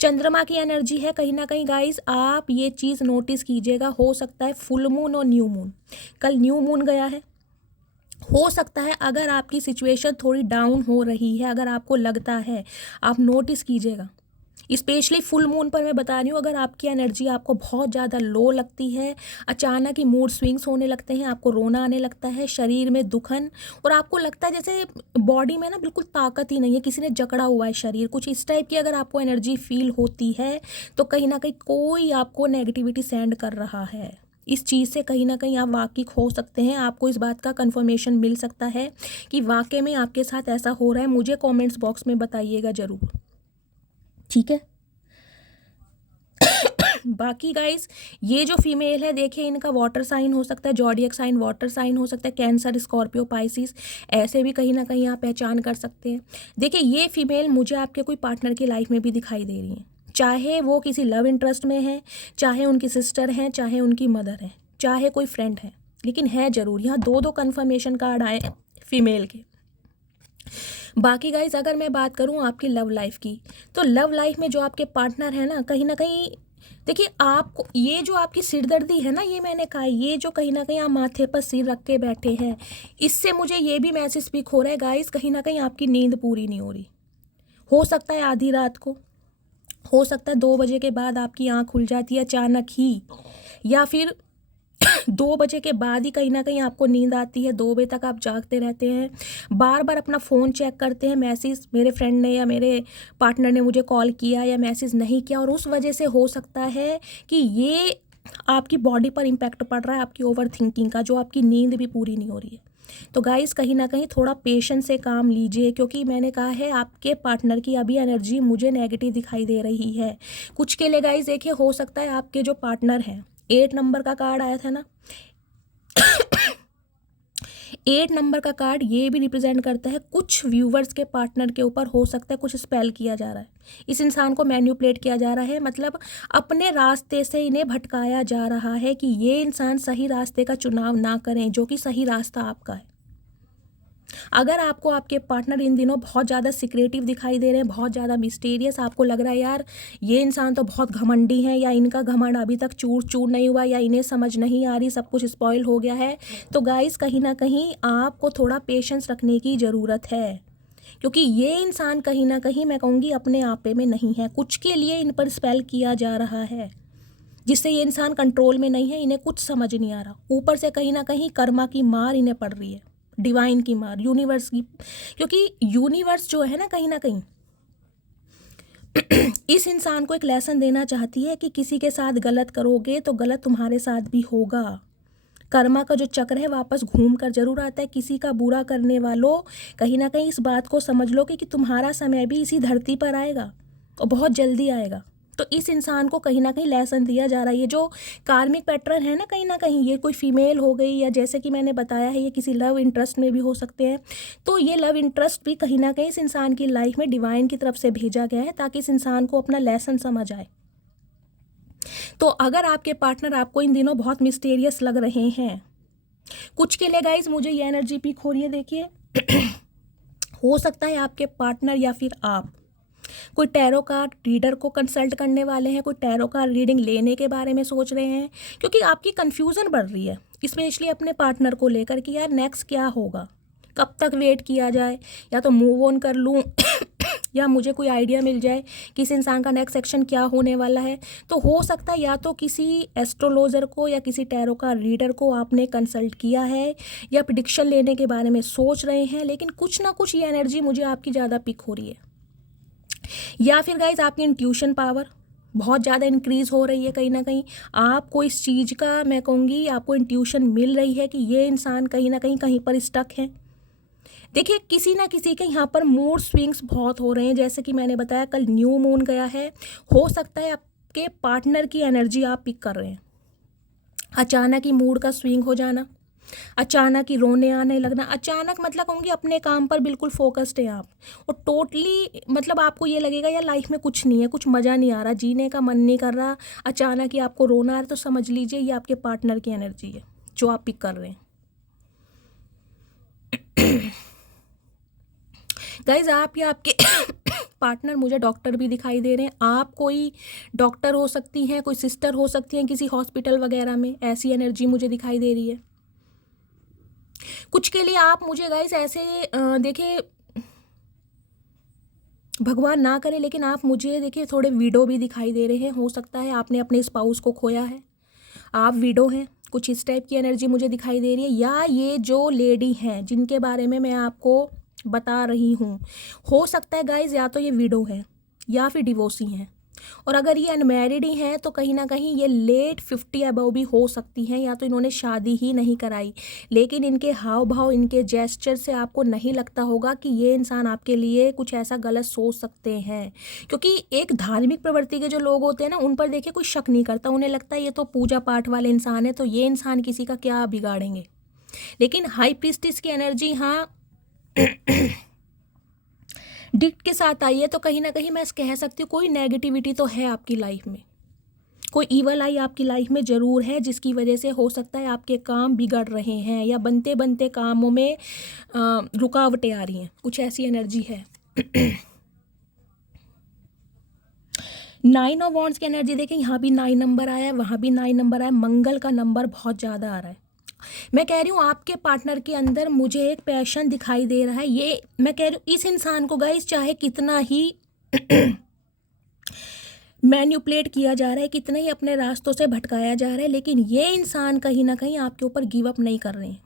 चंद्रमा की एनर्जी है कहीं ना कहीं गाइज, आप ये चीज़ नोटिस कीजिएगा। हो सकता है फुल मून और न्यू मून, कल न्यू मून गया है, हो सकता है अगर आपकी सिचुएशन थोड़ी डाउन हो रही है, अगर आपको लगता है, आप नोटिस कीजिएगा। स्पेशली फुल मून पर मैं बता रही हूँ, अगर आपकी एनर्जी आपको बहुत ज़्यादा लो लगती है, अचानक ही मूड स्विंग्स होने लगते हैं, आपको रोना आने लगता है, शरीर में दुखन, और आपको लगता है जैसे बॉडी में ना बिल्कुल ताकत ही नहीं है, किसी ने जकड़ा हुआ है शरीर, कुछ इस टाइप की अगर आपको एनर्जी फील होती है, तो कहीं ना कहीं कोई आपको नेगेटिविटी सेंड कर रहा है। इस चीज़ से कहीं ना कहीं आप वाकिफ हो सकते हैं, आपको इस बात का कंफर्मेशन मिल सकता है कि वाकई में आपके साथ ऐसा हो रहा है। मुझे कमेंट्स बॉक्स में बताइएगा ज़रूर, ठीक है। बाकी गाइस ये जो फीमेल है, देखिए इनका वाटर साइन हो सकता है, जॉडियक साइन वाटर साइन हो सकता है, कैंसर, स्कॉर्पियो, पाइसिस, ऐसे भी कहीं ना कहीं आप पहचान कर सकते हैं। देखिए ये फीमेल मुझे आपके कोई पार्टनर की लाइफ में भी दिखाई दे रही है, चाहे वो किसी लव इंटरेस्ट में है, चाहे उनकी सिस्टर हैं, चाहे उनकी मदर है, चाहे कोई फ्रेंड है, लेकिन है ज़रूर। यहाँ 2 कन्फर्मेशन कार्ड आए फीमेल के। बाकी गाइज अगर मैं बात करूँ आपकी लव लाइफ की, तो लव लाइफ में जो आपके पार्टनर है ना, कहीं ना कहीं देखिए आपको ये जो आपकी सिरदर्दी है ना, ये मैंने कहा, ये जो कहीं ना कहीं आप माथे पर सिर रख के बैठे हैं, इससे मुझे ये भी मैसेज स्पीक हो रहा है गाइज, कहीं ना कहीं आपकी नींद पूरी नहीं हो रही। हो सकता है आधी रात को, हो सकता है 2 बजे के बाद आपकी आँख खुल जाती है अचानक ही, या फिर 2 बजे के बाद ही कहीं ना कहीं आपको नींद आती है, 2 बजे तक आप जागते रहते हैं, बार बार अपना फ़ोन चेक करते हैं, मैसेज मेरे फ्रेंड ने या मेरे पार्टनर ने मुझे कॉल किया या मैसेज नहीं किया, और उस वजह से हो सकता है कि ये आपकी बॉडी पर इम्पैक्ट पड़ रहा है, आपकी ओवर थिंकिंग का, जो आपकी नींद भी पूरी नहीं हो रही है। तो गाइस कहीं ना कहीं थोड़ा पेशेंस से काम लीजिए, क्योंकि मैंने कहा है आपके पार्टनर की अभी एनर्जी मुझे नेगेटिव दिखाई दे रही है। कुछ के लिए गाइस देखिए, हो सकता है आपके जो पार्टनर हैं, 8 नंबर का कार्ड आया था ना 8 नंबर का कार्ड ये भी रिप्रेजेंट करता है कुछ व्यूवर्स के पार्टनर के ऊपर हो सकता है कुछ स्पेल किया जा रहा है, इस इंसान को मैन्युपुलेट किया जा रहा है, मतलब अपने रास्ते से इन्हें भटकाया जा रहा है कि ये इंसान सही रास्ते का चुनाव ना करें, जो कि सही रास्ता आपका है। अगर आपको आपके पार्टनर इन दिनों बहुत ज़्यादा सिक्रेटिव दिखाई दे रहे हैं, बहुत ज़्यादा मिस्टीरियस, आपको लग रहा है यार ये इंसान तो बहुत घमंडी है, या इनका घमंड अभी तक चूर चूर नहीं हुआ, या इन्हें समझ नहीं आ रही, सब कुछ स्पॉइल हो गया है, तो गाइस कहीं ना कहीं आपको थोड़ा पेशेंस रखने की ज़रूरत है, क्योंकि ये इंसान कहीं ना कहीं मैं कहूँगी अपने आपे में नहीं है। कुछ के लिए इन पर स्पेल किया जा रहा है, जिससे ये इंसान कंट्रोल में नहीं है, इन्हें कुछ समझ नहीं आ रहा, ऊपर से कहीं ना कहीं कर्मा की मार इन्हें पड़ रही है। डिवाइन की मार, यूनिवर्स की, क्योंकि यूनिवर्स जो है ना कहीं इस इंसान को एक लेसन देना चाहती है कि किसी के साथ गलत करोगे तो गलत तुम्हारे साथ भी होगा। कर्मा का जो चक्र है वापस घूम कर जरूर आता है। किसी का बुरा करने वालों, कहीं ना कहीं इस बात को समझ लो कि तुम्हारा समय भी इसी धरती पर आएगा और बहुत जल्दी आएगा। तो इस इंसान को कहीं ना कहीं लेसन दिया जा रहा है। ये जो कार्मिक पैटर्न है ना कहीं ये कोई फीमेल हो गई, या जैसे कि मैंने बताया है ये किसी लव इंटरेस्ट में भी हो सकते हैं। तो ये लव इंटरेस्ट भी कहीं ना कहीं इस इंसान की लाइफ में डिवाइन की तरफ से भेजा गया है ताकि इस इंसान को अपना लेसन समझ आए। तो अगर आपके पार्टनर आपको इन दिनों बहुत मिस्टीरियस लग रहे हैं, कुछ के लिए गाइज मुझे ये एनर्जी पिक हो रही है। देखिए हो सकता है आपके पार्टनर या फिर आप कोई टैरो कार्ड रीडर को कंसल्ट करने वाले हैं, कोई टैरो कार्ड रीडिंग लेने के बारे में सोच रहे हैं, क्योंकि आपकी कंफ्यूजन बढ़ रही है स्पेशली अपने पार्टनर को लेकर कि यार नेक्स्ट क्या होगा, कब तक वेट किया जाए, या तो मूव ऑन कर लूँ या मुझे कोई आइडिया मिल जाए कि इस इंसान का नेक्स्ट एक्शन क्या होने वाला है। तो हो सकता है या तो किसी एस्ट्रोलॉजर को या किसी टैरो का रीडर को आपने कंसल्ट किया है या प्रेडिक्शन लेने के बारे में सोच रहे हैं, लेकिन कुछ ना कुछ ये एनर्जी मुझे आपकी ज़्यादा पिक हो रही है। या फिर गाइज आपकी इंट्यूशन पावर बहुत ज़्यादा इंक्रीज़ हो रही है। कहीं ना कहीं आपको इस चीज़ का, मैं कहूँगी आपको इंट्यूशन मिल रही है कि ये इंसान कहीं ना कहीं पर स्टक है। देखिए किसी ना किसी के यहाँ पर मूड स्विंग्स बहुत हो रहे हैं। जैसे कि मैंने बताया कल न्यू मून गया है, हो सकता है आपके पार्टनर की एनर्जी आप पिक कर रहे हैं। अचानक ही मूड का स्विंग हो जाना, अचानक ही रोने आने लगना, अचानक मतलब कहूँगी अपने काम पर बिल्कुल फोकस्ड है आप, और टोटली मतलब आपको ये लगेगा यार लाइफ में कुछ नहीं है, कुछ मज़ा नहीं आ रहा, जीने का मन नहीं कर रहा, अचानक ही आपको रोना आ रहा है। तो समझ लीजिए ये आपके पार्टनर की एनर्जी है जो आप पिक कर रहे हैं। गाइज आप या आपके पार्टनर, मुझे डॉक्टर भी दिखाई दे रहे हैं। आप कोई डॉक्टर हो सकती हैं, कोई सिस्टर हो सकती हैं किसी हॉस्पिटल वगैरह में, ऐसी एनर्जी मुझे दिखाई दे रही है। कुछ के लिए आप मुझे गाइस ऐसे देखिए भगवान ना करे, लेकिन आप मुझे देखिए थोड़े विडो भी दिखाई दे रहे हैं। हो सकता है आपने अपने स्पाउस को खोया है, आप विडो हैं, कुछ इस टाइप की एनर्जी मुझे दिखाई दे रही है। या ये जो लेडी हैं जिनके बारे में मैं आपको बता रही हूँ, हो सकता है गाइज या तो ये विडो है या फिर डिवोर्सी हैं, और अगर ये अनमैरिड ही हैं तो कहीं ना कहीं ये लेट 50 अबव भी हो सकती हैं, या तो इन्होंने शादी ही नहीं कराई। लेकिन इनके हाव भाव, इनके जेस्चर से आपको नहीं लगता होगा कि ये इंसान आपके लिए कुछ ऐसा गलत सोच सकते हैं, क्योंकि एक धार्मिक प्रवृत्ति के जो लोग होते हैं ना उन पर देखिए कोई शक नहीं करता, उन्हें लगता है ये तो पूजा पाठ वाले इंसान है, तो ये इंसान किसी का क्या बिगाड़ेंगे। लेकिन हाई प्रीस्टिस की एनर्जी हाँ डिक्ट के साथ आई है, तो कहीं ना कहीं मैं कह सकती हूँ कोई नेगेटिविटी तो है आपकी लाइफ में, कोई ईवल आई आपकी लाइफ में ज़रूर है, जिसकी वजह से हो सकता है आपके काम बिगड़ रहे हैं या बनते बनते कामों में रुकावटें आ रही हैं, कुछ ऐसी एनर्जी है। 9 ऑफ वॉन्ड्स की एनर्जी देखें, यहाँ भी 9 नंबर आया है, वहाँ भी 9 नंबर आया, मंगल का नंबर बहुत ज़्यादा आ रहा है। मैं कह रही हूँ आपके पार्टनर के अंदर मुझे एक पैशन दिखाई दे रहा है। ये मैं कह रही हूँ इस इंसान को गाइस चाहे कितना ही मैन्युपुलेट किया जा रहा है, कितना ही अपने रास्तों से भटकाया जा रहा है, लेकिन ये इंसान कहीं ना कहीं आपके ऊपर गिव अप नहीं कर रहे हैं।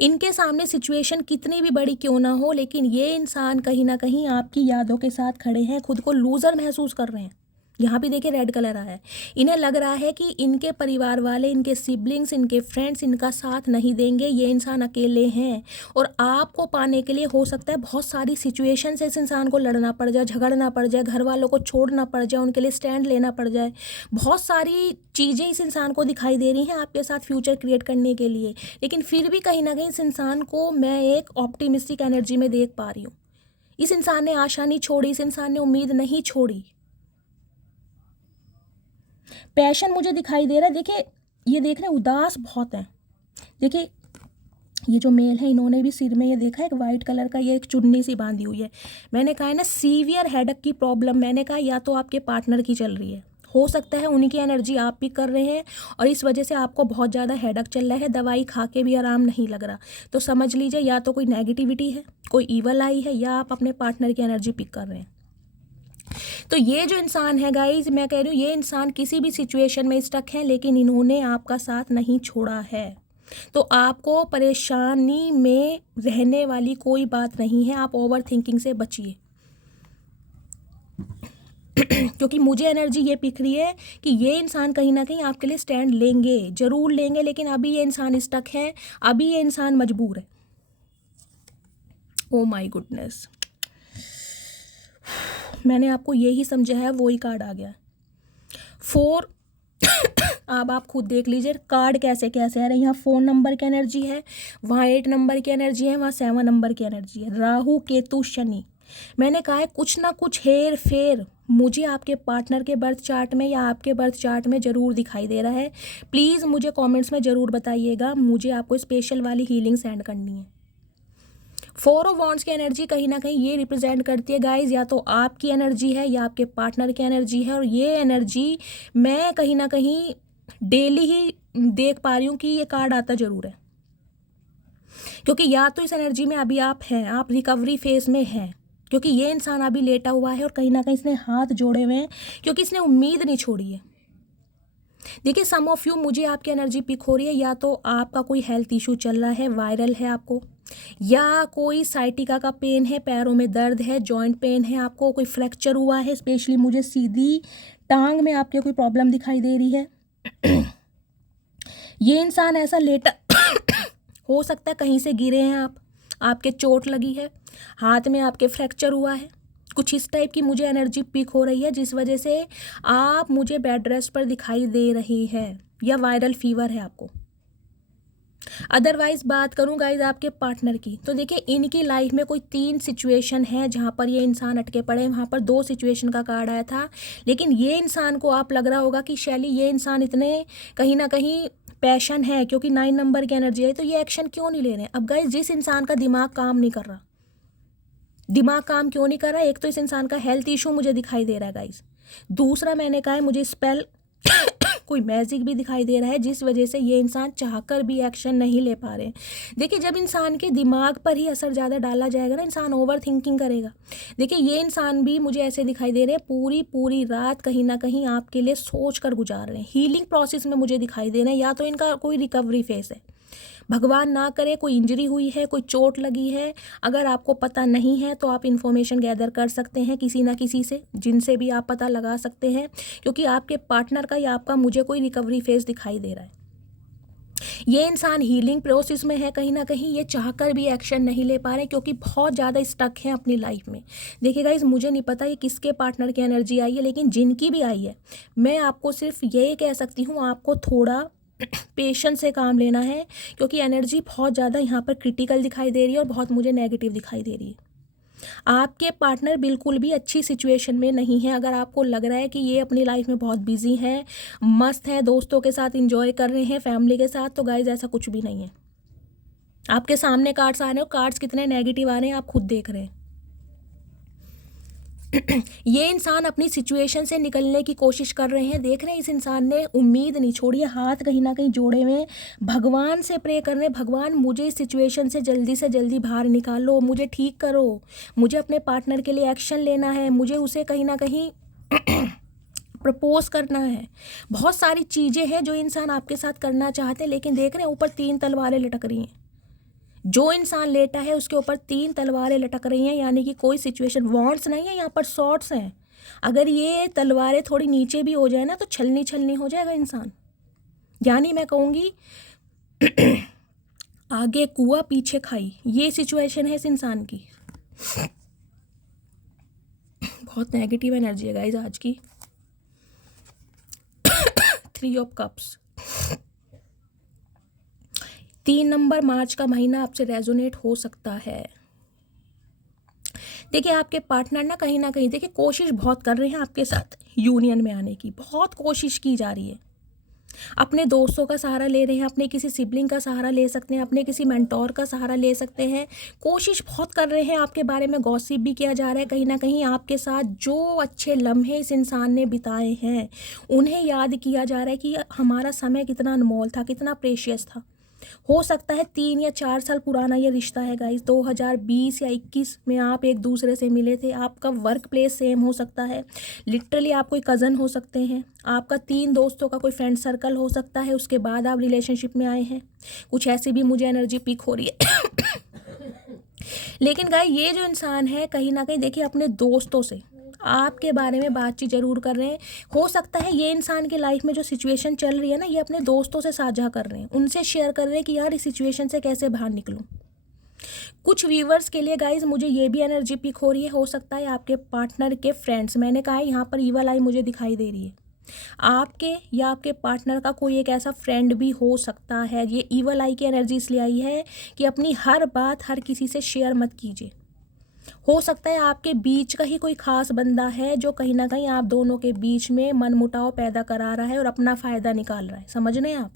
इनके सामने सिचुएशन कितनी भी बड़ी क्यों ना हो, लेकिन ये इंसान कहीं ना कहीं आपकी यादों के साथ खड़े हैं, खुद को लूज़र महसूस कर रहे हैं। यहाँ भी देखिए रेड कलर आया है, इन्हें लग रहा है कि इनके परिवार वाले, इनके सिबलिंग्स, इनके फ्रेंड्स इनका साथ नहीं देंगे, ये इंसान अकेले हैं, और आपको पाने के लिए हो सकता है बहुत सारी सिचुएशन से इस इंसान को लड़ना पड़ जाए, झगड़ना पड़ जाए, घर वालों को छोड़ना पड़ जाए, उनके लिए स्टैंड लेना पड़ जाए। बहुत सारी चीज़ें इस इंसान को दिखाई दे रही हैं आपके साथ फ्यूचर क्रिएट करने के लिए, लेकिन फिर भी कहीं ना कहीं इस इंसान को मैं एक ऑप्टिमिस्टिक एनर्जी में देख पा रही हूँ। इस इंसान ने आशा नहीं छोड़ी, इस इंसान ने उम्मीद नहीं छोड़ी। पैशन मुझे दिखाई दे रहा है। देखिए ये देख रहे हैं उदास बहुत है। देखिए ये जो मेल है इन्होंने भी सिर में ये देखा एक वाइट कलर का ये एक चुन्नी सी बांधी हुई है। मैंने कहा है ना सीवियर हेडेक की प्रॉब्लम, मैंने कहा या तो आपके पार्टनर की चल रही है, हो सकता है उन्हीं की एनर्जी आप भी कर रहे हैं और इस वजह से आपको बहुत ज़्यादा हेडेक चल रहा है, दवाई खा के भी आराम नहीं लग रहा। तो समझ लीजिए या तो कोई नेगेटिविटी है, कोई ईवल आई है, या आप अपने पार्टनर की एनर्जी पिक कर रहे हैं। तो ये जो इंसान है गाइज, मैं कह रही हूँ ये इंसान किसी भी सिचुएशन में स्टक है, लेकिन इन्होंने आपका साथ नहीं छोड़ा है। तो आपको परेशानी में रहने वाली कोई बात नहीं है। आप ओवर थिंकिंग से बचिए क्योंकि मुझे एनर्जी ये पिक रही है कि ये इंसान कहीं ना कहीं आपके लिए स्टैंड लेंगे, जरूर लेंगे, लेकिन अभी ये इंसान स्टक है, अभी ये इंसान मजबूर है। ओ माय गुडनेस, मैंने आपको यही समझाया है, वही कार्ड आ गया 4। अब आप खुद देख लीजिए कार्ड कैसे कैसे आ रहे हैं। यहाँ 4 नंबर की एनर्जी है, वहाँ 8 नंबर की एनर्जी है, वहाँ 7 नंबर की एनर्जी है। राहु केतु शनि, मैंने कहा है कुछ ना कुछ हेर फेर मुझे आपके पार्टनर के बर्थ चार्ट में या आपके बर्थ चार्ट में ज़रूर दिखाई दे रहा है। प्लीज़ मुझे कमेंट्स में ज़रूर बताइएगा, मुझे आपको स्पेशल वाली हीलिंग सेंड करनी है। 4 ऑफ वॉन्ड्स की एनर्जी कहीं ना कहीं ये रिप्रेजेंट करती है गाइज, या तो आपकी एनर्जी है या आपके पार्टनर की एनर्जी है। और ये एनर्जी मैं कहीं ना कहीं डेली ही देख पा रही हूँ कि ये कार्ड आता ज़रूर है, क्योंकि या तो इस एनर्जी में अभी आप हैं, आप रिकवरी फेज में हैं, क्योंकि ये इंसान अभी लेटा हुआ है और कहीं ना कहीं इसने हाथ जोड़े हुए हैं, क्योंकि इसने उम्मीद नहीं छोड़ी है। देखिए सम ऑफ यू, मुझे आपकी एनर्जी पिक हो रही है, या तो आपका कोई हेल्थ इशू चल रहा है, वायरल है आपको, या कोई साइटिका का पेन है, पैरों में दर्द है, जॉइंट पेन है, आपको कोई फ्रैक्चर हुआ है, स्पेशली मुझे सीधी टांग में आपके कोई प्रॉब्लम दिखाई दे रही है। ये इंसान ऐसा लेटा हो सकता है कहीं से गिरे हैं आप, आपके चोट लगी है, हाथ में आपके फ्रैक्चर हुआ है, कुछ इस टाइप की मुझे एनर्जी पिक हो रही है, जिस वजह से आप मुझे बेड रेस्ट पर दिखाई दे रही है, या वायरल फीवर है आपको। अदरवाइज बात करूं गाइज आपके पार्टनर की, तो देखिए इनकी लाइफ में कोई 3 सिचुएशन है जहां पर ये इंसान अटके पड़े हैं। वहां पर 2 सिचुएशन का कार्ड आया था, लेकिन ये इंसान को आप लग रहा होगा कि शैली ये इंसान इतने कहीं ना कहीं पैशन है, क्योंकि 9 नंबर की एनर्जी है, तो ये एक्शन क्यों नहीं ले रहे हैं। अब गाइज जिस इंसान का दिमाग काम नहीं कर रहा, दिमाग काम क्यों नहीं कर रहा है, एक तो इस इंसान का हेल्थ इशू मुझे दिखाई दे रहा है गाइज, दूसरा मैंने कहा है मुझे स्पेल कोई मैजिक भी दिखाई दे रहा है, जिस वजह से ये इंसान चाहकर भी एक्शन नहीं ले पा रहे। देखिए जब इंसान के दिमाग पर ही असर ज़्यादा डाला जाएगा ना, इंसान ओवर थिंकिंग करेगा। देखिए ये इंसान भी मुझे ऐसे दिखाई दे रहे हैं पूरी रात कहीं ना कहीं आपके लिए सोच कर गुजार रहे हैं, हीलिंग प्रोसेस में मुझे दिखाई दे रहे हैं, या तो इनका कोई रिकवरी फेस है, भगवान ना करे कोई इंजरी हुई है, कोई चोट लगी है। अगर आपको पता नहीं है तो आप इन्फॉर्मेशन गैदर कर सकते हैं किसी ना किसी से, जिनसे भी आप पता लगा सकते हैं, क्योंकि आपके पार्टनर का या आपका मुझे कोई रिकवरी फेज दिखाई दे रहा है। ये इंसान हीलिंग प्रोसेस में है, कहीं ना कहीं ये चाहकर भी एक्शन नहीं ले पा रहे, क्योंकि बहुत ज़्यादा स्टक हैं अपनी लाइफ में। देखिए गाइस, मुझे नहीं पता ये किसके पार्टनर की एनर्जी आई है, लेकिन जिनकी भी आई है, मैं आपको सिर्फ यही कह सकती हूँ, आपको थोड़ा पेशेंस से काम लेना है, क्योंकि एनर्जी बहुत ज़्यादा यहाँ पर क्रिटिकल दिखाई दे रही है और बहुत मुझे नेगेटिव दिखाई दे रही है। आपके पार्टनर बिल्कुल भी अच्छी सिचुएशन में नहीं है। अगर आपको लग रहा है कि ये अपनी लाइफ में बहुत बिजी है, मस्त है, दोस्तों के साथ इंजॉय कर रहे हैं, फैमिली के साथ, तो गाइज ऐसा कुछ भी नहीं है। आपके सामने कार्ड्स आ रहे हैं और कार्ड्स कितने नेगेटिव आ रहे हैं आप खुद देख रहे हैं। ये इंसान अपनी सिचुएशन से निकलने की कोशिश कर रहे हैं, देख रहे हैं इस इंसान ने उम्मीद नहीं छोड़ी है, हाथ कहीं ना कहीं जोड़े हुए, भगवान से प्रे कर रहे हैं, भगवान मुझे इस सिचुएशन से जल्दी बाहर निकालो, मुझे ठीक करो, मुझे अपने पार्टनर के लिए एक्शन लेना है, मुझे उसे कहीं ना कहीं प्रपोज करना है। बहुत सारी चीज़ें हैं जो इंसान आपके साथ करना चाहते हैं, लेकिन देख रहे हैं ऊपर 3 तलवारें लटक रही हैं। जो इंसान लेटा है उसके ऊपर 3 तलवारें लटक रही हैं, यानी कि कोई सिचुएशन, वॉन्ड्स नहीं है यहाँ पर, शॉर्ट्स हैं। अगर ये तलवारें थोड़ी नीचे भी हो जाए ना तो छलनी हो जाएगा इंसान। यानी मैं कहूँगी आगे कुआ पीछे खाई, ये सिचुएशन है इस इंसान की। बहुत नेगेटिव एनर्जी है गाइस आज की। 3 ऑफ कप्स, 3 नंबर, मार्च का महीना आपसे रेजोनेट हो सकता है। देखिए आपके पार्टनर ना कहीं देखिए कोशिश बहुत कर रहे हैं आपके साथ यूनियन में आने की, बहुत कोशिश की जा रही है। अपने दोस्तों का सहारा ले रहे हैं, अपने किसी सिबलिंग का सहारा ले सकते हैं, अपने किसी मेंटोर का सहारा ले सकते हैं, कोशिश बहुत कर रहे हैं। आपके बारे में गॉसिप भी किया जा रहा है, कहीं ना कहीं आपके साथ जो अच्छे लम्हे इस इंसान ने बिताए हैं उन्हें याद किया जा रहा है कि हमारा समय कितना अनमोल था, कितना प्रेशियस था। हो सकता है 3 या 4 साल पुराना ये रिश्ता है गाइस, 2020 या 21 में आप एक दूसरे से मिले थे। आपका वर्क प्लेस सेम हो सकता है, लिटरली आप कोई कज़न हो सकते हैं, आपका 3 दोस्तों का कोई फ्रेंड सर्कल हो सकता है, उसके बाद आप रिलेशनशिप में आए हैं। कुछ ऐसी भी मुझे एनर्जी पिक हो रही है। लेकिन गाइस ये जो इंसान है कहीं ना कहीं देखिए अपने दोस्तों से आपके बारे में बातचीत जरूर कर रहे हैं। हो सकता है ये इंसान के लाइफ में जो सिचुएशन चल रही है ना, ये अपने दोस्तों से साझा कर रहे हैं, उनसे शेयर कर रहे हैं कि यार इस सिचुएशन से कैसे बाहर निकलूं। कुछ व्यूवर्स के लिए गाइज मुझे ये भी एनर्जी पिक हो रही है, हो सकता है आपके पार्टनर के फ्रेंड्स, मैंने कहा है यहाँ पर ईवल आई मुझे दिखाई दे रही है, आपके या आपके पार्टनर का कोई एक ऐसा फ्रेंड भी हो सकता है। ये ईवल आई की एनर्जी इसलिए आई है कि अपनी हर बात हर किसी से शेयर मत कीजिए। हो सकता है आपके बीच का ही कोई खास बंदा है जो कहीं ना कहीं आप दोनों के बीच में मनमुटाव पैदा करा रहा है और अपना फ़ायदा निकाल रहा है, समझ रहे हैं आप।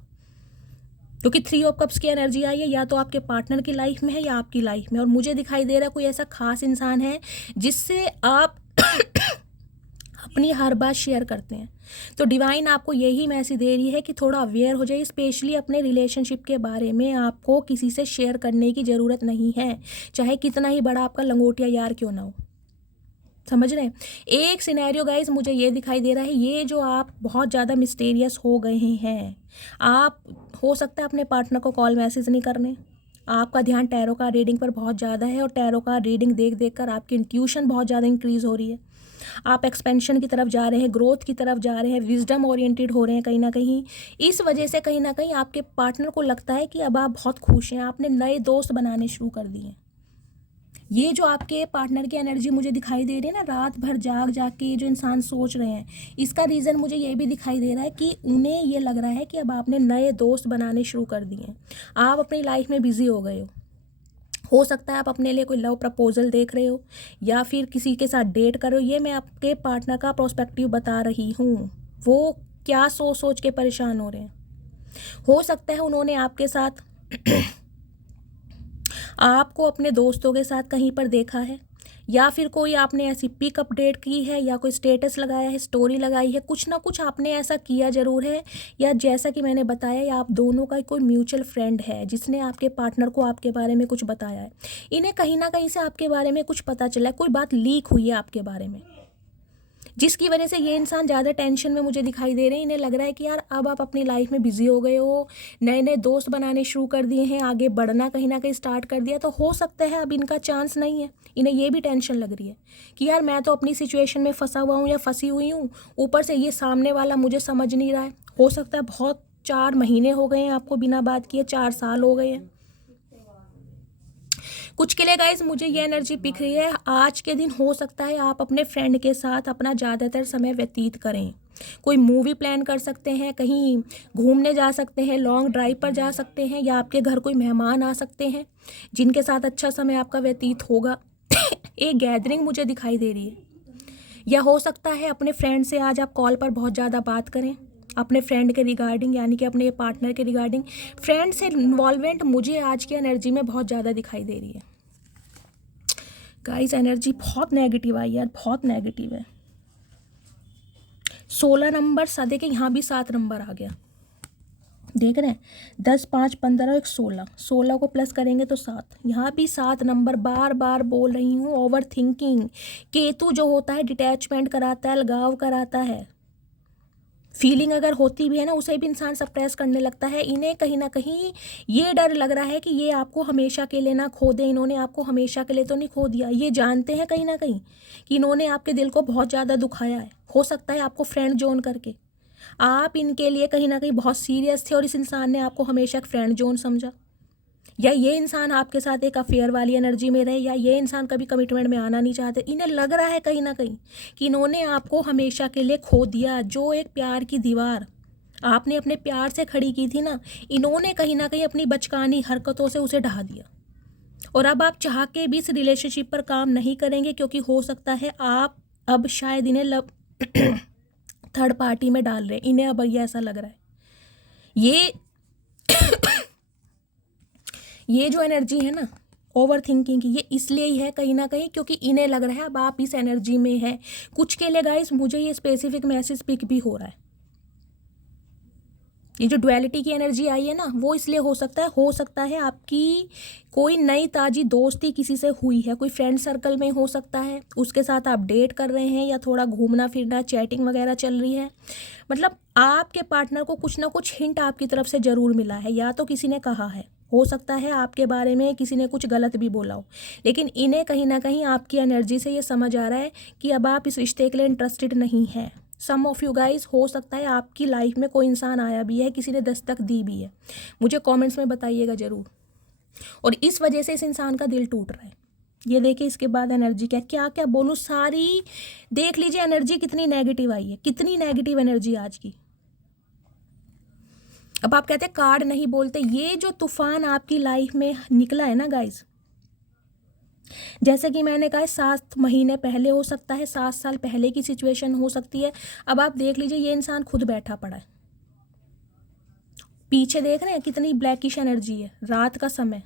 क्योंकि 3 ऑफ कप्स की एनर्जी आई है, या तो आपके पार्टनर की लाइफ में है या आपकी लाइफ में, और मुझे दिखाई दे रहा है कोई ऐसा खास इंसान है जिससे आप अपनी हर बात शेयर करते हैं। तो डिवाइन आपको यही मैसेज दे रही है कि थोड़ा अवेयर हो जाइए, स्पेशली अपने रिलेशनशिप के बारे में आपको किसी से शेयर करने की ज़रूरत नहीं है, चाहे कितना ही बड़ा आपका लंगोटिया यार क्यों ना हो, समझ रहे हैं। एक सिनेरियो गाइज मुझे ये दिखाई दे रहा है, ये जो आप बहुत ज़्यादा मिस्टीरियस हो गए हैं, आप हो सकता है अपने पार्टनर को कॉल मैसेज नहीं करने, आपका ध्यान टैरो कार्ड रीडिंग पर बहुत ज़्यादा है और टैरो कार्ड रीडिंग देख देख कर आपकी इंट्यूशन बहुत ज़्यादा इंक्रीज़ हो रही है, आप एक्सपेंशन की तरफ जा रहे हैं, ग्रोथ की तरफ जा रहे हैं, विजडम ओरिएंटेड हो रहे हैं कहीं ना कहीं। इस वजह से कहीं ना कहीं आपके पार्टनर को लगता है कि अब आप बहुत खुश हैं, आपने नए दोस्त बनाने शुरू कर दिए हैं। ये जो आपके पार्टनर की एनर्जी मुझे दिखाई दे रही है ना, रात भर जाग जाग के जो इंसान सोच रहे हैं, इसका रीज़न मुझे ये भी दिखाई दे रहा है कि उन्हें ये लग रहा है कि अब आपने नए दोस्त बनाने शुरू कर दिए हैं, आप अपनी लाइफ में बिजी हो गए हो सकता है आप अपने लिए कोई लव प्रपोजल देख रहे हो या फिर किसी के साथ डेट कर रहे हो। ये मैं आपके पार्टनर का प्रोस्पेक्टिव बता रही हूँ, वो क्या सोच सोच के परेशान हो रहे हैं। हो सकता है उन्होंने आपके साथ आपको अपने दोस्तों के साथ कहीं पर देखा है, या फिर कोई आपने ऐसी पिक अपडेट की है, या कोई स्टेटस लगाया है, स्टोरी लगाई है, कुछ ना कुछ आपने ऐसा किया ज़रूर है, या जैसा कि मैंने बताया या आप दोनों का कोई म्यूचुअल फ्रेंड है जिसने आपके पार्टनर को आपके बारे में कुछ बताया है। इन्हें कहीं ना कहीं से आपके बारे में कुछ पता चला है, कोई बात लीक हुई है आपके बारे में, जिसकी वजह से ये इंसान ज़्यादा टेंशन में मुझे दिखाई दे रहे हैं। इन्हें लग रहा है कि यार अब आप अपनी लाइफ में बिजी हो गए हो, नए नए दोस्त बनाने शुरू कर दिए हैं, आगे बढ़ना कहीं ना कहीं स्टार्ट कर दिया, तो हो सकता है अब इनका चांस नहीं है। इन्हें ये भी टेंशन लग रही है कि यार मैं तो अपनी सिचुएशन में फंसा हुआ हूँ या फंसी हुई हूँ, ऊपर से ये सामने वाला मुझे समझ नहीं रहा है। हो सकता है बहुत 4 महीने हो गए हैं आपको बिना बात किए, 4 साल हो गए हैं। कुछ के लिए गाइज मुझे ये एनर्जी दिख रही है, आज के दिन हो सकता है आप अपने फ्रेंड के साथ अपना ज़्यादातर समय व्यतीत करें। कोई मूवी प्लान कर सकते हैं, कहीं घूमने जा सकते हैं, लॉन्ग ड्राइव पर जा सकते हैं, या आपके घर कोई मेहमान आ सकते हैं जिनके साथ अच्छा समय आपका व्यतीत होगा। एक गैदरिंग मुझे दिखाई दे रही है, या हो सकता है अपने फ्रेंड से आज आप कॉल पर बहुत ज़्यादा बात करें अपने फ्रेंड के रिगार्डिंग, यानी कि अपने पार्टनर के रिगार्डिंग। फ्रेंड से इन्वॉल्वमेंट मुझे आज की एनर्जी में बहुत ज़्यादा दिखाई दे रही है। गाइस एनर्जी बहुत नेगेटिव आई यार, बहुत नेगेटिव है। 16 नंबर सदे के यहाँ भी 7 नंबर आ गया, देख रहे हैं 10 5 15 एक 16 को प्लस करेंगे तो 7, यहाँ भी 7 नंबर। बार बार बोल रही हूँ, ओवर थिंकिंग। केतु जो होता है डिटैचमेंट कराता है, अलगाव कराता है, फीलिंग अगर होती भी है ना उसे भी इंसान सप्रेस करने लगता है। इन्हें कहीं ना कहीं ये डर लग रहा है कि ये आपको हमेशा के लिए ना खो दें। इन्होंने आपको हमेशा के लिए तो नहीं खो दिया, ये जानते हैं कहीं ना कहीं कि इन्होंने आपके दिल को बहुत ज़्यादा दुखाया है। हो सकता है आपको फ्रेंड जोन करके आप इनके लिए कहीं ना कहीं बहुत सीरियस थे और इस इंसान ने आपको हमेशा फ्रेंड जोन समझा, या ये इंसान आपके साथ एक अफेयर वाली एनर्जी में रहे, या ये इंसान कभी कमिटमेंट में आना नहीं चाहते। इन्हें लग रहा है कहीं ना कहीं कि इन्होंने आपको हमेशा के लिए खो दिया। जो एक प्यार की दीवार आपने अपने प्यार से खड़ी की थी ना, इन्होंने कहीं ना कहीं अपनी बचकानी हरकतों से उसे ढहा दिया। और अब आप चाह के भी इस रिलेशनशिप पर काम नहीं करेंगे, क्योंकि हो सकता है आप अब शायद इन्हें थर्ड पार्टी में डाल रहे हैं। इन्हें अब ये ऐसा लग रहा है, ये जो एनर्जी है ना ओवर थिंकिंग की, ये इसलिए ही है कहीं ना कहीं क्योंकि इन्हें लग रहा है अब आप इस एनर्जी में है। कुछ के लिए गाइस मुझे ये स्पेसिफिक मैसेज पिक भी हो रहा है, ये जो डुअलिटी की एनर्जी आई है ना, वो इसलिए हो सकता है आपकी कोई नई ताज़ी दोस्ती किसी से हुई है, कोई फ्रेंड सर्कल में हो सकता है, उसके साथ आप डेट कर रहे हैं या थोड़ा घूमना फिरना चैटिंग वगैरह चल रही है। मतलब आपके पार्टनर को कुछ ना कुछ हिंट आपकी तरफ से ज़रूर मिला है, या तो किसी ने कहा है, हो सकता है आपके बारे में किसी ने कुछ गलत भी बोला हो, लेकिन इन्हें कहीं ना कहीं आपकी एनर्जी से ये समझ आ रहा है कि अब आप इस रिश्ते के लिए इंटरेस्टेड नहीं हैं। सम ऑफ यू गाइज, हो सकता है आपकी लाइफ में कोई इंसान आया भी है, किसी ने दस्तक दी भी है, मुझे कमेंट्स में बताइएगा ज़रूर। और इस वजह से इस इंसान का दिल टूट रहा है। ये देखिए इसके बाद एनर्जी क्या क्या बोलूँ, सारी देख लीजिए एनर्जी कितनी नेगेटिव आई है, कितनी नेगेटिव एनर्जी आज की। अब आप कहते हैं कार्ड नहीं बोलते, ये जो तूफान आपकी लाइफ में निकला है ना गाइज, जैसे कि मैंने कहा 7 महीने पहले हो सकता है, 7 साल पहले की सिचुएशन हो सकती है। अब आप देख लीजिए ये इंसान खुद बैठा पड़ा है, पीछे देख रहे हैं कितनी ब्लैकिश एनर्जी है, रात का समय।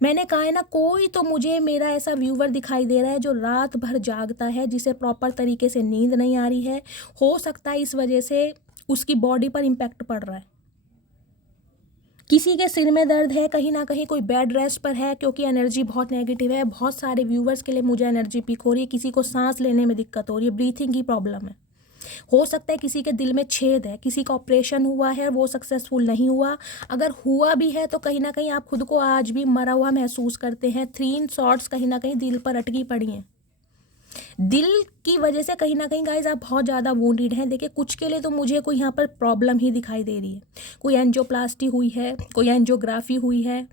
मैंने कहा है ना, कोई तो मुझे मेरा ऐसा व्यूवर दिखाई दे रहा है जो रात भर जागता है, जिसे प्रॉपर तरीके से नींद नहीं आ रही है। हो सकता है इस वजह से उसकी बॉडी पर इम्पैक्ट पड़ रहा है, किसी के सिर में दर्द है, कहीं ना कहीं कोई बेड रेस्ट पर है, क्योंकि एनर्जी बहुत नेगेटिव है। बहुत सारे व्यूवर्स के लिए मुझे एनर्जी पिक हो रही है, किसी को सांस लेने में दिक्कत हो रही है, ब्रीथिंग की प्रॉब्लम है। हो सकता है किसी के दिल में छेद है, किसी का ऑपरेशन हुआ है वो सक्सेसफुल नहीं हुआ, अगर हुआ भी है तो कहीं ना कहीं आप खुद को आज भी मरा हुआ महसूस करते हैं। 3 शॉट्स कहीं ना कहीं दिल पर अटकी पड़ी हैं, दिल की वजह से कहीं ना कहीं गाइज आप बहुत ज़्यादा वोंडेड हैं। देखिए कुछ के लिए तो मुझे कोई यहाँ पर प्रॉब्लम ही दिखाई दे रही है, कोई एंजियोप्लास्टी हुई है, कोई एंजियोग्राफी हुई है,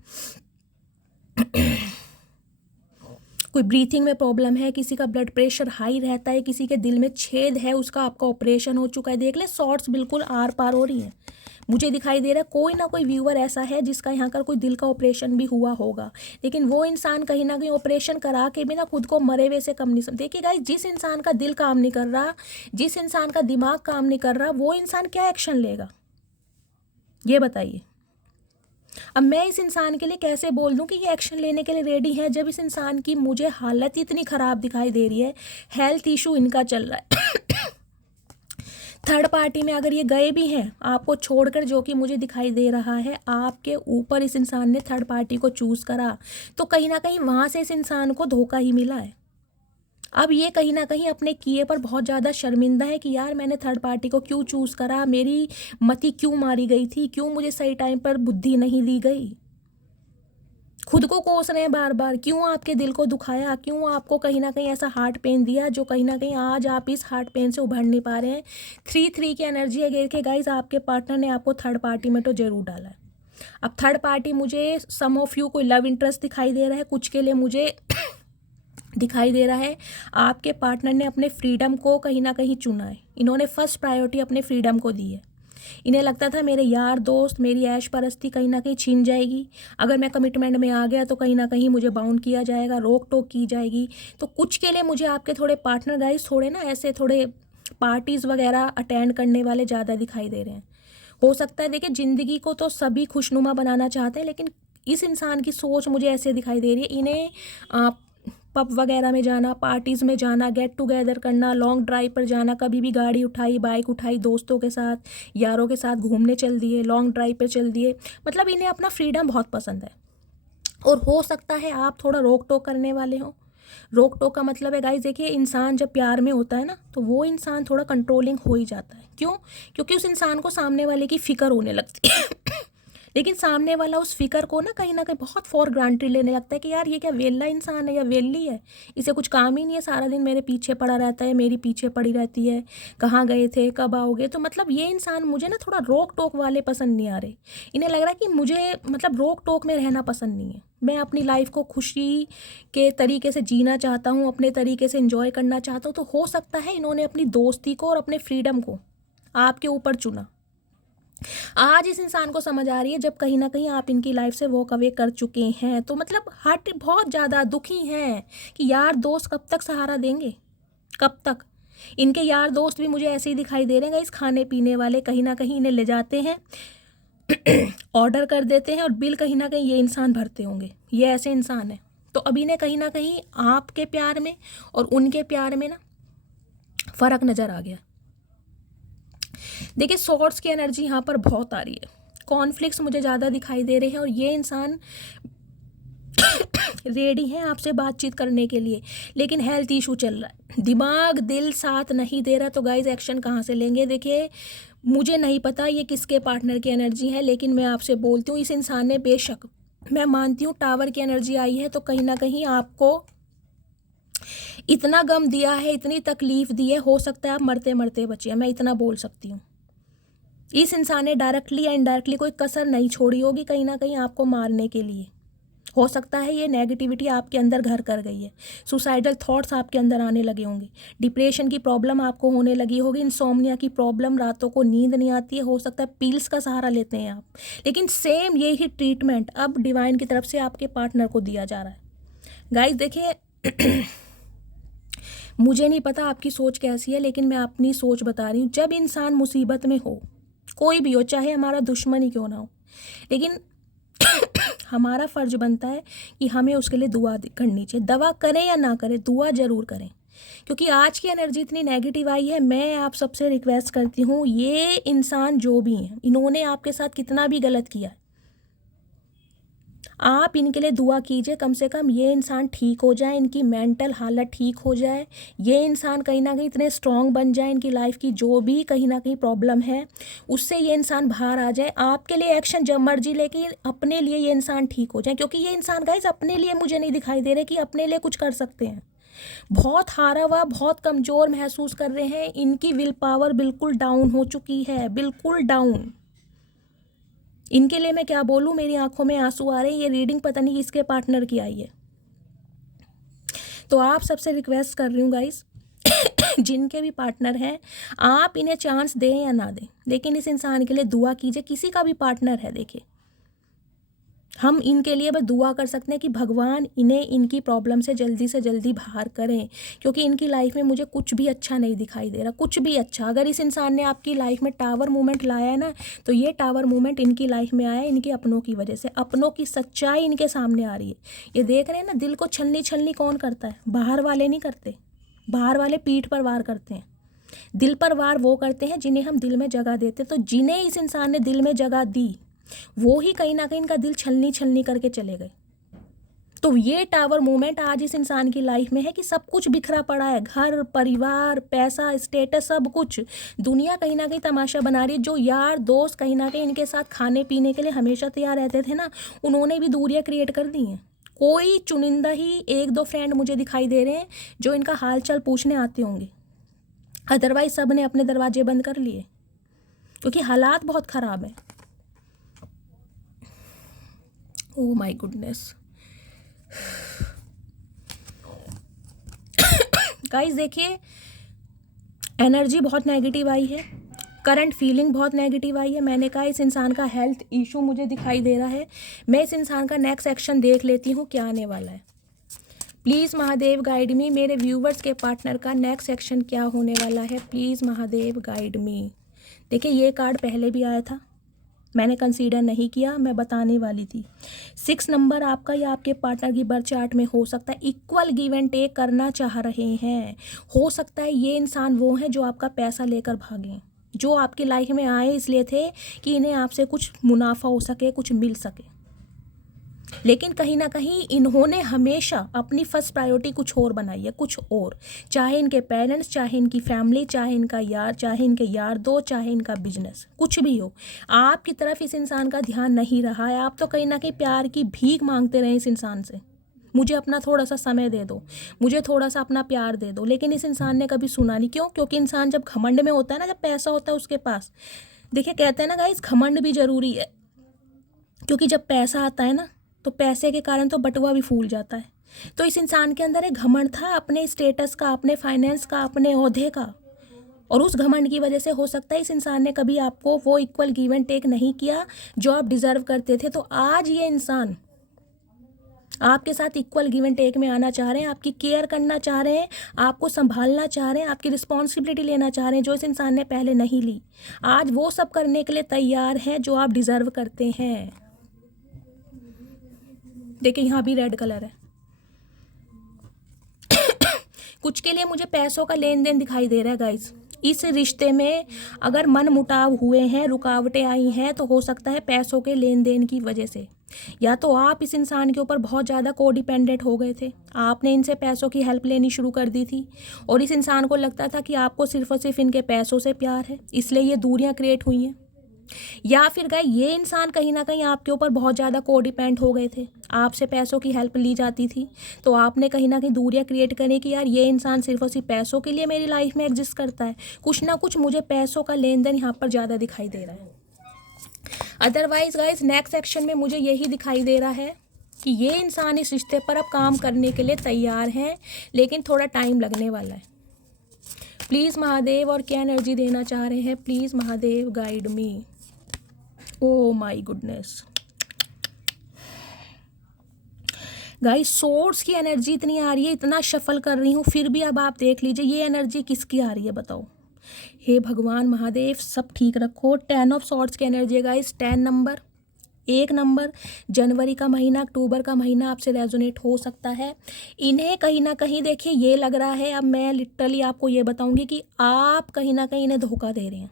कोई ब्रीथिंग में प्रॉब्लम है, किसी का ब्लड प्रेशर हाई रहता है, किसी के दिल में छेद है, उसका आपका ऑपरेशन हो चुका है। देख ले शॉर्ट्स बिल्कुल आर पार हो रही हैं, मुझे दिखाई दे रहा है कोई ना कोई व्यूअर ऐसा है जिसका यहाँ का कोई दिल का ऑपरेशन भी हुआ होगा, लेकिन वो इंसान कहीं ना कहीं ऑपरेशन करा के भी ना खुद को मरे हुए से कम नहीं समझ। देखिए गाइस, जिस इंसान का दिल काम नहीं कर रहा, जिस इंसान का दिमाग काम नहीं कर रहा, वो इंसान क्या एक्शन लेगा ये बताइए। अब मैं इस इंसान के लिए कैसे बोल दूं कि ये एक्शन लेने के लिए रेडी है, जब इस इंसान की मुझे हालत इतनी ख़राब दिखाई दे रही है, हेल्थ इशू इनका चल रहा है। थर्ड पार्टी में अगर ये गए भी हैं आपको छोड़कर, जो कि मुझे दिखाई दे रहा है आपके ऊपर इस इंसान ने थर्ड पार्टी को चूज़ करा, तो कहीं ना कहीं वहाँ से इस इंसान को धोखा ही मिला है। अब ये कहीं ना कहीं अपने किए पर बहुत ज़्यादा शर्मिंदा है कि यार मैंने थर्ड पार्टी को क्यों चूज़ करा, मेरी मति क्यों मारी गई थी, क्यों मुझे सही टाइम पर बुद्धि नहीं दी गई। खुद को कोस रहे हैं बार बार, क्यों आपके दिल को दुखाया, क्यों आपको कहीं ना कहीं ऐसा हार्ट पेन दिया जो कहीं ना कहीं आज आप इस हार्ट पेन से उभर नहीं पा रहे हैं। 3 की एनर्जी है के गाइज, आपके पार्टनर ने आपको थर्ड पार्टी में तो जरूर डाला है। अब थर्ड पार्टी मुझे सम ऑफ यू कोई लव इंटरेस्ट दिखाई दे रहा है, कुछ के लिए मुझे दिखाई दे रहा है आपके पार्टनर ने अपने फ्रीडम को कहीं ना कहीं चुना है। इन्होंने फर्स्ट प्रायोरिटी अपने फ्रीडम को दी है। इन्हें लगता था मेरे यार दोस्त, मेरी ऐश परस्ती कहीं ना कहीं छीन जाएगी, अगर मैं कमिटमेंट में आ गया तो कहीं ना कहीं मुझे बाउंड किया जाएगा, रोक टोक की जाएगी। तो कुछ के लिए मुझे आपके थोड़े पार्टनर गाइस थोड़े ना ऐसे थोड़े पार्टीज़ वगैरह अटेंड करने वाले ज़्यादा दिखाई दे रहे हैं। हो सकता है देखिए, ज़िंदगी को तो सभी खुशनुमा बनाना चाहते हैं, लेकिन इस इंसान की सोच मुझे ऐसे दिखाई दे रही है, इन्हें पब वगैरह में जाना, पार्टीज़ में जाना, गेट टुगेदर करना, लॉन्ग ड्राइव पर जाना, कभी भी गाड़ी उठाई, बाइक उठाई, दोस्तों के साथ, यारों के साथ घूमने चल दिए, लॉन्ग ड्राइव पर चल दिए। मतलब इन्हें अपना फ्रीडम बहुत पसंद है। और हो सकता है आप थोड़ा रोक टोक करने वाले हो। रोक टोक का मतलब है गाइस, देखिए इंसान जब प्यार में होता है ना, तो वो इंसान थोड़ा कंट्रोलिंग हो ही जाता है। क्यों? क्योंकि उस इंसान को सामने वाले की फ़िक्र होने लगती है। लेकिन सामने वाला उस फिक्र को ना कहीं बहुत फॉर ग्रांटेड लेने लगता है कि यार ये क्या वेला इंसान है या वेली है, इसे कुछ काम ही नहीं है, सारा दिन मेरे पीछे पड़ा रहता है, मेरी पीछे पड़ी रहती है, कहाँ गए थे, कब आओगे। तो मतलब ये इंसान मुझे ना थोड़ा रोक टोक वाले पसंद नहीं आ रहे। इन्हें लग रहा है कि मुझे मतलब रोक टोक में रहना पसंद नहीं है, मैं अपनी लाइफ को खुशी के तरीके से जीना चाहता हूँ, अपने तरीके से एंजॉय करना चाहता हूँ। तो हो सकता है इन्होंने अपनी दोस्ती को और अपने फ्रीडम को आपके ऊपर चुना। आज इस इंसान को समझ आ रही है, जब कहीं ना कहीं आप इनकी लाइफ से वॉक अवे कर चुके हैं, तो मतलब हट बहुत ज़्यादा दुखी हैं कि यार दोस्त कब तक सहारा देंगे, कब तक। इनके यार दोस्त भी मुझे ऐसे ही दिखाई दे रहे हैं इस खाने पीने वाले, कहीं ना कहीं इन्हें ले जाते हैं, ऑर्डर कर देते हैं और बिल कहीं ना कहीं ये इंसान भरते होंगे, ये ऐसे इंसान है। तो अब इन्हें कहीं ना कहीं आपके प्यार में और उनके प्यार में ना फ़र्क नज़र आ गया। देखिए सॉर्ड्स की एनर्जी यहाँ पर बहुत आ रही है, कॉन्फ्लिक्ट्स मुझे ज़्यादा दिखाई दे रहे हैं और ये इंसान रेडी हैं आपसे बातचीत करने के लिए, लेकिन हेल्थ इशू चल रहा है, दिमाग दिल साथ नहीं दे रहा। तो गाइज एक्शन कहाँ से लेंगे? देखिए मुझे नहीं पता ये किसके पार्टनर की एनर्जी है, लेकिन मैं आपसे बोलती हूँ इस इंसान ने बेशक, मैं मानती हूँ टावर की एनर्जी आई है तो कहीं ना कहीं आपको इतना गम दिया है, इतनी तकलीफ दी है, हो सकता है आप मरते मरते बचिए, मैं इतना बोल सकती हूँ। इस इंसान ने डायरेक्टली या इनडायरेक्टली कोई कसर नहीं छोड़ी होगी कहीं ना कहीं आपको मारने के लिए। हो सकता है ये नेगेटिविटी आपके अंदर घर कर गई है, सुसाइडल थॉट्स आपके अंदर आने लगे होंगे, डिप्रेशन की प्रॉब्लम आपको होने लगी होगी, इंसोम्निया की प्रॉब्लम, रातों को नींद नहीं आती है, हो सकता है पिल्स का सहारा लेते हैं आप, लेकिन सेम यही ट्रीटमेंट अब डिवाइन की तरफ से आपके पार्टनर को दिया जा रहा है। गाइस देखिए मुझे नहीं पता आपकी सोच कैसी है, लेकिन मैं अपनी सोच बता रही हूँ। जब इंसान मुसीबत में हो, कोई भी हो, चाहे हमारा दुश्मन ही क्यों ना हो, लेकिन हमारा फ़र्ज बनता है कि हमें उसके लिए दुआ करनी चाहिए। दवा करें या ना करें, दुआ ज़रूर करें, क्योंकि आज की एनर्जी इतनी नेगेटिव आई है। मैं आप सबसे रिक्वेस्ट करती हूँ, ये इंसान जो भी हैं, इन्होंने आपके साथ कितना भी गलत किया है, आप इनके लिए दुआ कीजिए, कम से कम ये इंसान ठीक हो जाए, इनकी मेंटल हालत ठीक हो जाए, ये इंसान कहीं ना कहीं इतने स्ट्रॉन्ग बन जाए, इनकी लाइफ की जो भी कहीं ना कहीं प्रॉब्लम है उससे ये इंसान बाहर आ जाए। आपके लिए एक्शन जब मर्जी, लेकिन अपने लिए ये इंसान ठीक हो जाए, क्योंकि ये इंसान गाइस अपने लिए मुझे नहीं दिखाई दे रहे कि अपने लिए कुछ कर सकते हैं। बहुत हारा हुआ, बहुत कमज़ोर महसूस कर रहे हैं, इनकी विल पावर बिल्कुल डाउन हो चुकी है, बिल्कुल डाउन। इनके लिए मैं क्या बोलूँ, मेरी आंखों में आंसू आ रहे हैं। ये रीडिंग पता नहीं किसके पार्टनर की आई है। तो आप सबसे रिक्वेस्ट कर रही हूँ गाइस जिनके भी पार्टनर हैं, आप इन्हें चांस दें या ना दें, लेकिन इस इंसान के लिए दुआ कीजिए। किसी का भी पार्टनर है, देखिए हम इनके लिए बस दुआ कर सकते हैं कि भगवान इन्हें इनकी प्रॉब्लम से जल्दी बाहर करें, क्योंकि इनकी लाइफ में मुझे कुछ भी अच्छा नहीं दिखाई दे रहा, कुछ भी अच्छा। अगर इस इंसान ने आपकी लाइफ में टावर मूवमेंट लाया है ना, तो ये टावर मूवमेंट इनकी लाइफ में आया है इनके अपनों की वजह से। अपनों की सच्चाई इनके सामने आ रही है, ये देख रहे हैं ना। दिल को छलनी कौन करता है? बाहर वाले नहीं करते, बाहर वाले पीठ पर वार करते हैं, दिल पर वार वो करते हैं जिन्हें हम दिल में जगह देते। तो जिन्हें इस इंसान ने दिल में जगह दी, वो ही कहीं ना कहीं इनका दिल छलनी करके चले गए। तो ये टावर मूवमेंट आज इस इंसान की लाइफ में है कि सब कुछ बिखरा पड़ा है, घर परिवार पैसा स्टेटस सब कुछ। दुनिया कहीं ना कहीं तमाशा बना रही है। जो यार दोस्त कहीं ना कहीं इनके साथ खाने पीने के लिए हमेशा तैयार रहते थे ना, उन्होंने भी दूरियां क्रिएट कर दी हैं। कोई चुनिंदा ही एक दो फ्रेंड मुझे दिखाई दे रहे हैं जो इनका हाल चाल पूछने आते होंगे, अदरवाइज सब ने अपने दरवाजे बंद कर लिए, क्योंकि हालात बहुत ख़राब हैं। ओह माय गुडनेस गाइस, देखिए एनर्जी बहुत नेगेटिव आई है, करंट फीलिंग बहुत नेगेटिव आई है। मैंने कहा इस इंसान का हेल्थ इशू मुझे दिखाई दे रहा है। मैं इस इंसान का नेक्स्ट एक्शन देख लेती हूँ क्या आने वाला है। प्लीज़ महादेव गाइड मी, मेरे व्यूवर्स के पार्टनर का नेक्स्ट एक्शन क्या होने वाला है। प्लीज़ महादेव गाइड मी। देखिए ये कार्ड पहले भी आया था, मैंने कंसीडर नहीं किया, मैं बताने वाली थी। 6 नंबर आपका या आपके पार्टनर की बर्थ चार्ट में हो सकता है इक्वल गिव एंड टेक करना चाह रहे हैं। हो सकता है ये इंसान वो हैं जो आपका पैसा लेकर भागें, जो आपकी लाइफ में आए इसलिए थे कि इन्हें आपसे कुछ मुनाफा हो सके, कुछ मिल सके, लेकिन कहीं ना कहीं इन्होंने हमेशा अपनी फर्स्ट प्रायोरिटी कुछ और बनाई है, कुछ और। चाहे इनके पेरेंट्स, चाहे इनकी फैमिली, चाहे इनका यार, चाहे इनके यार दो, चाहे इनका बिजनेस, कुछ भी हो, आपकी तरफ इस इंसान का ध्यान नहीं रहा है। आप तो कहीं ना कहीं प्यार की भीख मांगते रहे इस इंसान से, मुझे अपना थोड़ा सा समय दे दो, मुझे थोड़ा सा अपना प्यार दे दो, लेकिन इस इंसान ने कभी सुना नहीं। क्यों? क्योंकि इंसान जब घमंड में होता है ना, जब पैसा होता है उसके पास, देखिए कहते हैं ना गाइस, घमंड भी ज़रूरी है, क्योंकि जब पैसा आता है ना तो पैसे के कारण तो बटुआ भी फूल जाता है। तो इस इंसान के अंदर एक घमंड था अपने स्टेटस का, अपने फाइनेंस का, अपने ओहदे का, और उस घमंड की वजह से हो सकता है इस इंसान ने कभी आपको वो इक्वल गिव एंड टेक नहीं किया जो आप डिज़र्व करते थे। तो आज ये इंसान आपके साथ इक्वल गिव एंड टेक में आना चाह रहे हैं, आपकी केयर करना चाह रहे हैं, आपको संभालना चाह रहे हैं, आपकी रिस्पॉन्सिबिलिटी लेना चाह रहे हैं जो इस इंसान ने पहले नहीं ली। आज वो सब करने के लिए तैयार हैं जो आप डिज़र्व करते हैं। देखिए यहाँ भी रेड कलर है। कुछ के लिए मुझे पैसों का लेन देन दिखाई दे रहा है गाइस, इस रिश्ते में अगर मन मुटाव हुए हैं, रुकावटें आई हैं, तो हो सकता है पैसों के लेन देन की वजह से। या तो आप इस इंसान के ऊपर बहुत ज़्यादा कोडिपेंडेंट हो गए थे, आपने इनसे पैसों की हेल्प लेनी शुरू कर दी थी और इस इंसान को लगता था कि आपको सिर्फ और सिर्फ इनके पैसों से प्यार है, इसलिए ये दूरियां क्रिएट हुई हैं। या फिर गए ये इंसान कहीं ना कहीं आपके ऊपर बहुत ज़्यादा कोडिपेंडेंट हो गए थे, आपसे पैसों की हेल्प ली जाती थी, तो आपने कहीं ना कहीं दूरियां क्रिएट करी कि यार ये इंसान सिर्फ और सिर्फ पैसों के लिए मेरी लाइफ में एग्जिस्ट करता है, कुछ ना कुछ मुझे पैसों का लेन देन यहाँ पर ज़्यादा दिखाई दे रहा है। अदरवाइज गाइज नेक्स्ट सेक्शन में मुझे यही दिखाई दे रहा है कि ये इंसान इस रिश्ते पर अब काम करने के लिए तैयार हैं, लेकिन थोड़ा टाइम लगने वाला है। प्लीज़ महादेव और क्या एनर्जी देना चाह रहे हैं, please Mahadev guide me. Oh my goodness guys, source की एनर्जी इतनी आ रही है, इतना शफल कर रही हूँ, फिर भी अब आप देख लीजिए ये एनर्जी किसकी आ रही है, बताओ। हे भगवान महादेव सब ठीक रखो। 10 ऑफ सॉर्ड्स की एनर्जी है गाइस, 10 नंबर, 1 नंबर, जनवरी का महीना, अक्टूबर का महीना आपसे रेजोनेट हो सकता है। इन्हें कहीं ना कहीं देखिए ये लग रहा है, अब मैं लिटरली आपको ये बताऊंगी कि आप कहीं ना कहीं इन्हें धोखा दे रहे हैं।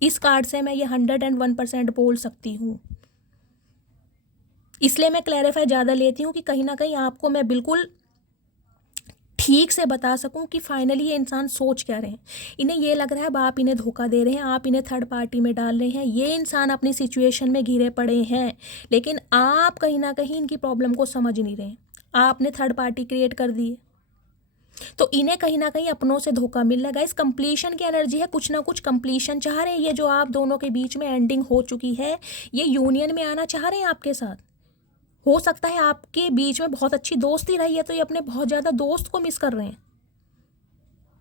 इस कार्ड से मैं ये 101% बोल सकती हूँ, इसलिए मैं क्लैरिफाई ज़्यादा लेती हूँ कि कहीं ना कहीं आपको मैं बिल्कुल ठीक से बता सकूं कि फाइनली ये इंसान सोच क्या रहे हैं। इन्हें ये लग रहा है अब आप इन्हें धोखा दे रहे हैं, आप इन्हें थर्ड पार्टी में डाल रहे हैं, ये इंसान अपनी सिचुएशन में घिरे पड़े हैं, लेकिन आप कहीं ना कहीं इनकी प्रॉब्लम को समझ नहीं रहे हैं, आपने थर्ड पार्टी क्रिएट कर दी है, तो इन्हें कहीं ना कहीं अपनों से धोखा मिल रहा है। गाइस कंप्लीशन की एनर्जी है, कुछ ना कुछ कंप्लीशन चाह रहे हैं, ये जो आप दोनों के बीच में एंडिंग हो चुकी है, ये यूनियन में आना चाह रहे हैं आपके साथ। हो सकता है आपके बीच में बहुत अच्छी दोस्ती रही है, तो ये अपने बहुत ज़्यादा दोस्त को मिस कर रहे हैं।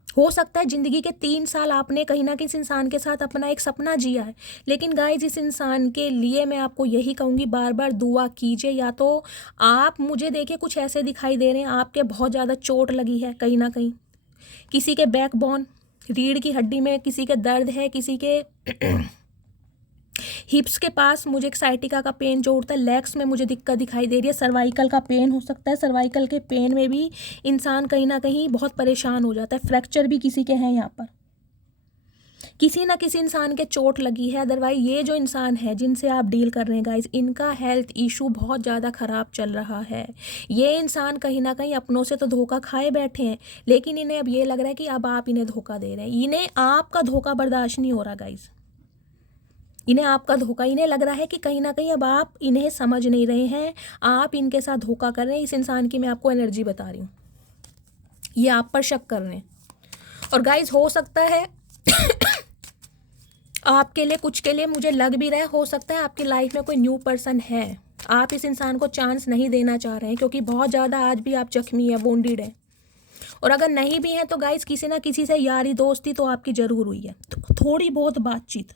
हो सकता है ज़िंदगी के 3 साल आपने कहीं ना कहीं इस इंसान के साथ अपना एक सपना जिया है, लेकिन गाइस इस इंसान के लिए मैं आपको यही कहूँगी, बार बार दुआ कीजिए। या तो आप मुझे देखिए कुछ ऐसे दिखाई दे रहे हैं, आपके बहुत ज़्यादा चोट लगी है कहीं ना कहीं, किसी के बैकबोन रीढ़ की हड्डी में किसी के दर्द है, किसी के हिप्स के पास मुझे एक साइटिका का पेन जो उठता है, लेग्स में मुझे दिक्कत दिखाई दे रही है, सर्वाइकल का पेन हो सकता है, सर्वाइकल के पेन में भी इंसान कहीं ना कहीं बहुत परेशान हो जाता है, फ्रैक्चर भी किसी के हैं, यहाँ पर किसी ना किसी इंसान के चोट लगी है। अदरवाइज ये जो इंसान है जिनसे आप डील कर रहे हैं गाइज, इनका हेल्थ इशू बहुत ज़्यादा ख़राब चल रहा है। ये इंसान कहीं ना कहीं अपनों से तो धोखा खाए बैठे हैं, लेकिन इन्हें अब ये लग रहा है कि अब आप इन्हें धोखा दे रहे हैं, इन्हें आपका धोखा बर्दाश्त नहीं हो रहा गाइज, इन्हें आपका धोखा, इन्हें लग रहा है कि कहीं ना कहीं अब आप इन्हें समझ नहीं रहे हैं, आप इनके साथ धोखा कर रहे हैं। इस इंसान की मैं आपको एनर्जी बता रही हूँ, ये आप पर शक कर रहे हैं। और गाइज हो सकता है आपके लिए, कुछ के लिए मुझे लग भी रहा है, हो सकता है आपकी लाइफ में कोई न्यू पर्सन है, आप इस इंसान को चांस नहीं देना चाह रहे हैं, क्योंकि बहुत ज़्यादा आज भी आप जख्मी है, वोंडेड है। और अगर नहीं भी हैं तो गाइज किसी ना किसी से यारी दोस्ती तो आपकी ज़रूर हुई है, थोड़ी बहुत बातचीत